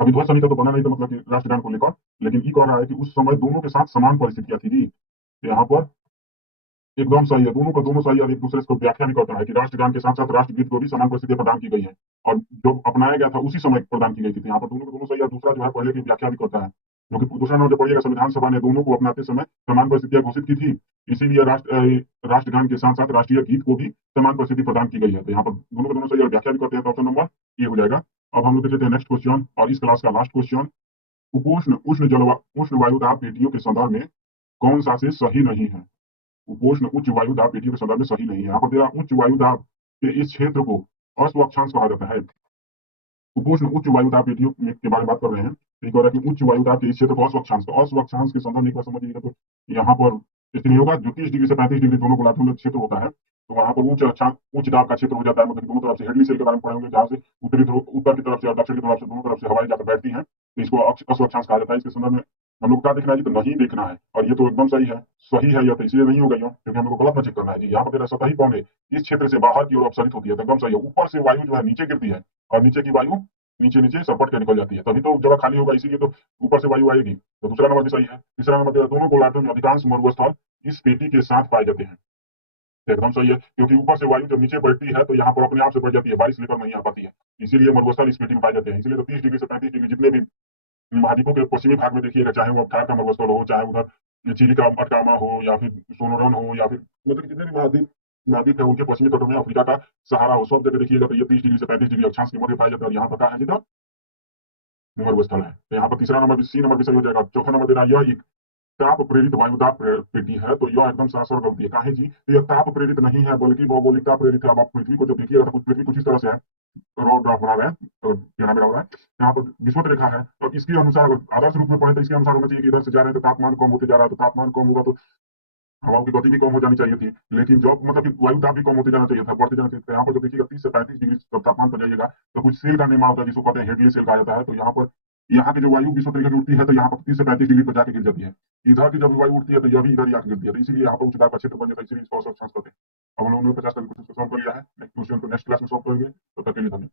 अभी ध्वज संहिता तो बना नहीं था, मतलब कि राष्ट्रगान को लेकर, लेकिन ये कह रहा है कि उस समय दोनों के साथ समान परिस्थितियां थी जी। यहाँ पर एकदम सही है, दोनों का दोनों सही है और एक दूसरे को व्याख्या भी करता है कि राष्ट्रगान के साथ साथ राष्ट्रगीत को भी समान परिस्थितियां प्रदान की गई है और जो अपनाया गया था उसी समय प्रदान की गई थी। तो यहाँ पर दोनों का दोनों सही है। दूसरा जो है पहले की व्याख्या भी करता है, क्योंकि दूसरा नंबर जब पढ़िएगा, संविधान सभा ने दोनों को अपनाते समय समान परिस्थितियां घोषित की थी, इसीलिए राष्ट्रगान के साथ साथ राष्ट्रीय गीत को भी समान परिस्थिति प्रदान की गई है। तो यहाँ पर दोनों का दोनों सही है और व्याख्या भी करते हैं, तो ऑप्शन नंबर ये हो जाएगा। अब हम लोग देख लेते हैं नेक्स्ट क्वेश्चन और इस क्लास का लास्ट क्वेश्चन। उपोष्ण उष्ण जलवा उष्ण वायुदाब पेटियों के संदर्भ में कौन सा से सही नहीं है? उपोष्ण उच्च वायु दाब पेटियों के संदर्भ में सही नहीं है। यहाँ पर तेरा उच्च वायु दाब के इस क्षेत्र को अस्वक्षांश कहा जाता है। कुपोषण उच्च वायु दाब पेटियों के बारे में बात कर रहे हैं, तो ये कह रहा है कि उच्च वायु दाब के इस क्षेत्र को अस्वक्षांश, तो अस्वक्षांश के संदर्भ में एक बार समझिएगा तो यहाँ पर इसलिए होगा जो 30 डिग्री से 35 डिग्री दोनों गोलार्धों में क्षेत्र होता है, तो वहां पर उच्च दाब का क्षेत्र हो जाता है। मतलब दोनों तरफ से हेडली सेल के बारे में पढ़ेंगे, जहाँ से उत्तरी ध्रुव उत्तर की तरफ से और दक्षिण की तरफ से दोनों तरफ से हवाएं जाकर बैठती हैं, तो इसको अस्वक्षांश कहा जाता है। इसके संदर्भ में हम लोग क्या देखना है जी, तो नहीं देखना है, और ये तो एकदम सही है यह, तो इसलिए नहीं होगा, क्योंकि हम लोग को गलत ना चेक करना है जी। यहाँ पर तेरा सतही कौन है, इस क्षेत्र से बाहर की ओर अपसरित होती है, तो एकदम सही है। ऊपर से वायु जो है नीचे गिरती है और नीचे की वायु नीचे नीचे सपट के निकल जाती है, तभी तो जगह खाली होगा, इसीलिए तो ऊपर से वायु आएगी। तो दूसरा नंबर भी सही है। तीसरा नंबर तेरा दोनों गोलार्धों में अधिकांश मरुस्थल इस पेटी के साथ पाए जाते हैं, तो एकदम सही है, क्योंकि ऊपर से वायु जब नीचे बढ़ती है तो यहाँ पर अपने आप से बढ़ जाती है, बारिश लेकर नहीं आ पाती है, इसीलिए मरुस्थल इस पेटी में पाए जाते हैं। इसलिए तो 30 डिग्री से 35 डिग्री जितने भी महाद्वीपों के पश्चिमी भाग में देखिएगा, चाहे वो अवतार का मरुस्थल हो, चाहे उधर चिली का अटकामा हो, या फिर सोनोरन हो, या फिर मतलब जितने भी महाद्वीप महाद्वीप है उनके पश्चिमी तटों में अफ्रीका का सहारा हो, सब जगह देखिएगा तो ये 30 डिग्री से 35 डिग्री अक्षांश के मध्य पाए जाते हैं, और यहाँ पर क्या है जी, तो मरुस्थल है। तो यहाँ पर तीसरा नंबर सी नंबर भी सही हो जाएगा। चौथा नंबर देना, यह एक ताप प्रेरित वायुदाब पेटी है, तो यह एकदम सरासर गलती है। काहे जी, तो यह ताप प्रेरित नहीं है बल्कि भौगोलिकता प्रेरित है। अब आप पृथ्वी को जब देखिएगा तो पृथ्वी कुछ इस तरह से है, रोड ड्राफ्ट बना रहे हैं, तो टेढ़ा मेढ़ा हो रहा है, यहाँ पर विषुवत रेखा है, तो इसके अनुसार अगर आदर्श रूप में पढ़े तो इसके अनुसार होना चाहिए कि इधर से जा रहे हैं तो तापमान कम होते जा रहा है, तो तापमान कम होगा तो हवाओं की गति भी कम हो जानी चाहिए थी, लेकिन जब मतलब कि वायु दाब भी कम होते जाना चाहिए था, बढ़ते जाना चाहिए था। यहाँ पर जब देखिएगा 30 से 35 डिग्री जब तापमान पर जाइएगा तो कुछ सेल का निर्माण होता है, जिसको कहते हैं हेडली सेल कहा जाता है। तो यहाँ पर यहाँ की जो वायु विषुवत रेखा की उठती है तो यहाँ पर 30 से 35 डिग्री पर जाके गिर जाती है। इधर की जब वायु उठती है तो यह भी इधर ही आके गिरती है, तो इसीलिए यहाँ पर उच्च दाब का क्षेत्र बन जाता है, इसीलिए इसको अक्षांश कहते हैं। अब हम लोगों ने 50 का क्वेश्चन सॉल्व कर लिया है, नेक्स्ट क्वेश्चन को नेक्स्ट क्लास में सॉल्व करेंगे, तो तब तक के लिए धन्यवाद।